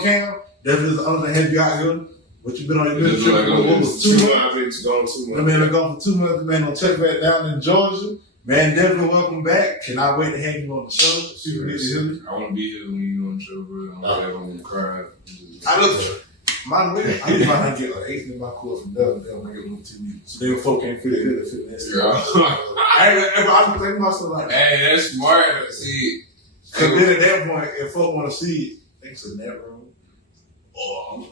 Cam, that's just the other thing have you out here. What you been on your business trip for? What was 2 months? I've been gone 2 months. I mean, I've gone for 2 months, man, on check back down in Georgia. Man, definitely welcome back. Cannot wait to have you on the show. See what you hear me. I want to be here when you on the show, bro. I'm going to cry. I look, my man, I used to get like 8 in my course from Devin. Then when I get on TV. So then folk can't fit it here to fit that stuff. I was thinking myself like, hey, that's smart. See, because then at that point, if folk want to see it, thanks in that room. Or, I'm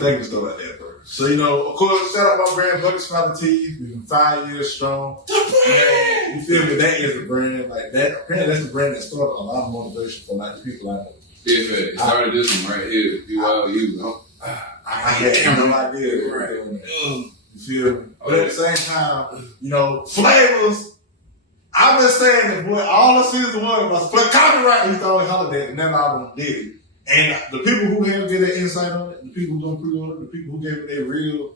thinking stuff like that, bro. So, of course, shout out my brand, Bucket Smiley Tees. We've been 5 years strong. Man, you feel me? That is a brand like that. Apparently, that's the brand that started a lot of motivation for like the people I know. It started this one right here. I had no idea they were doing that. You feel me? But at the same time, flavors. I've been saying this, boy, all I see is the one was copyright. We thought holiday, and then I done did it. And the people who have get that insight on it, the people who don't pre-order it, the people who gave it their real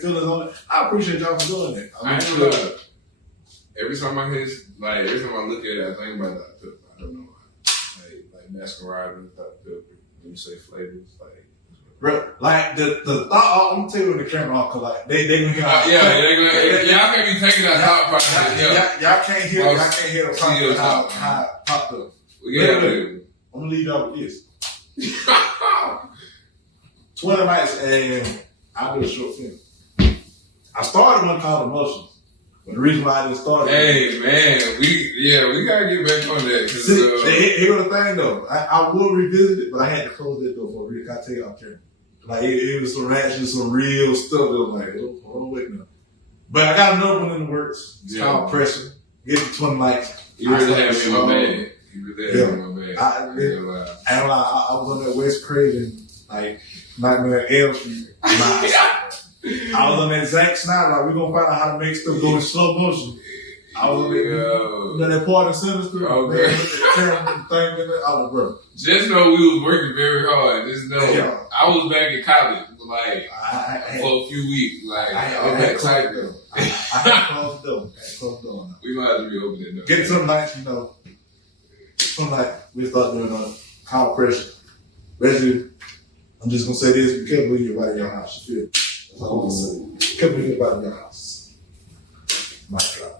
feelings on it, I appreciate y'all for doing that. Every time I look at it, I think about that pepper. I don't know why. Like masquerade with that pepper. When you say flavors, Bro, like the thought, I'm gonna tell you when the camera off, cause like they gonna hear. Y'all can't be taking that thought process. Y'all can't hear the how it popped up. I'm gonna leave y'all with this. 20 nights and I did a short film. I started one called Emotions. But the reason why I didn't start it. Hey man, we gotta get back on that. Here's the thing though. I will revisit it, but I had to close that door for real. I tell you off camera. Like it was some real stuff that was like, hold on, wait now. But I got another one in the works. It's called Pressure. Get the 20 likes. You really have me in my bag. You really have me in my bag. I was on that West Craven, like Nightmare on Elm Street. I was on that Zack Snyder, like, we're gonna find out how to make stuff go in slow motion. I was on that part of Sinister. Okay. I was bro. Just know we was working very hard. Just know I was back in college, for a few weeks. I had closed the door. I had closed the door. We might have to reopen it though. Get some nights, some night we start doing call Pressure. Basically, I'm just gonna say this: be careful when you're right in your house. You feel? That's all I'm gonna say. Be careful when you're right in your house. Mic drop.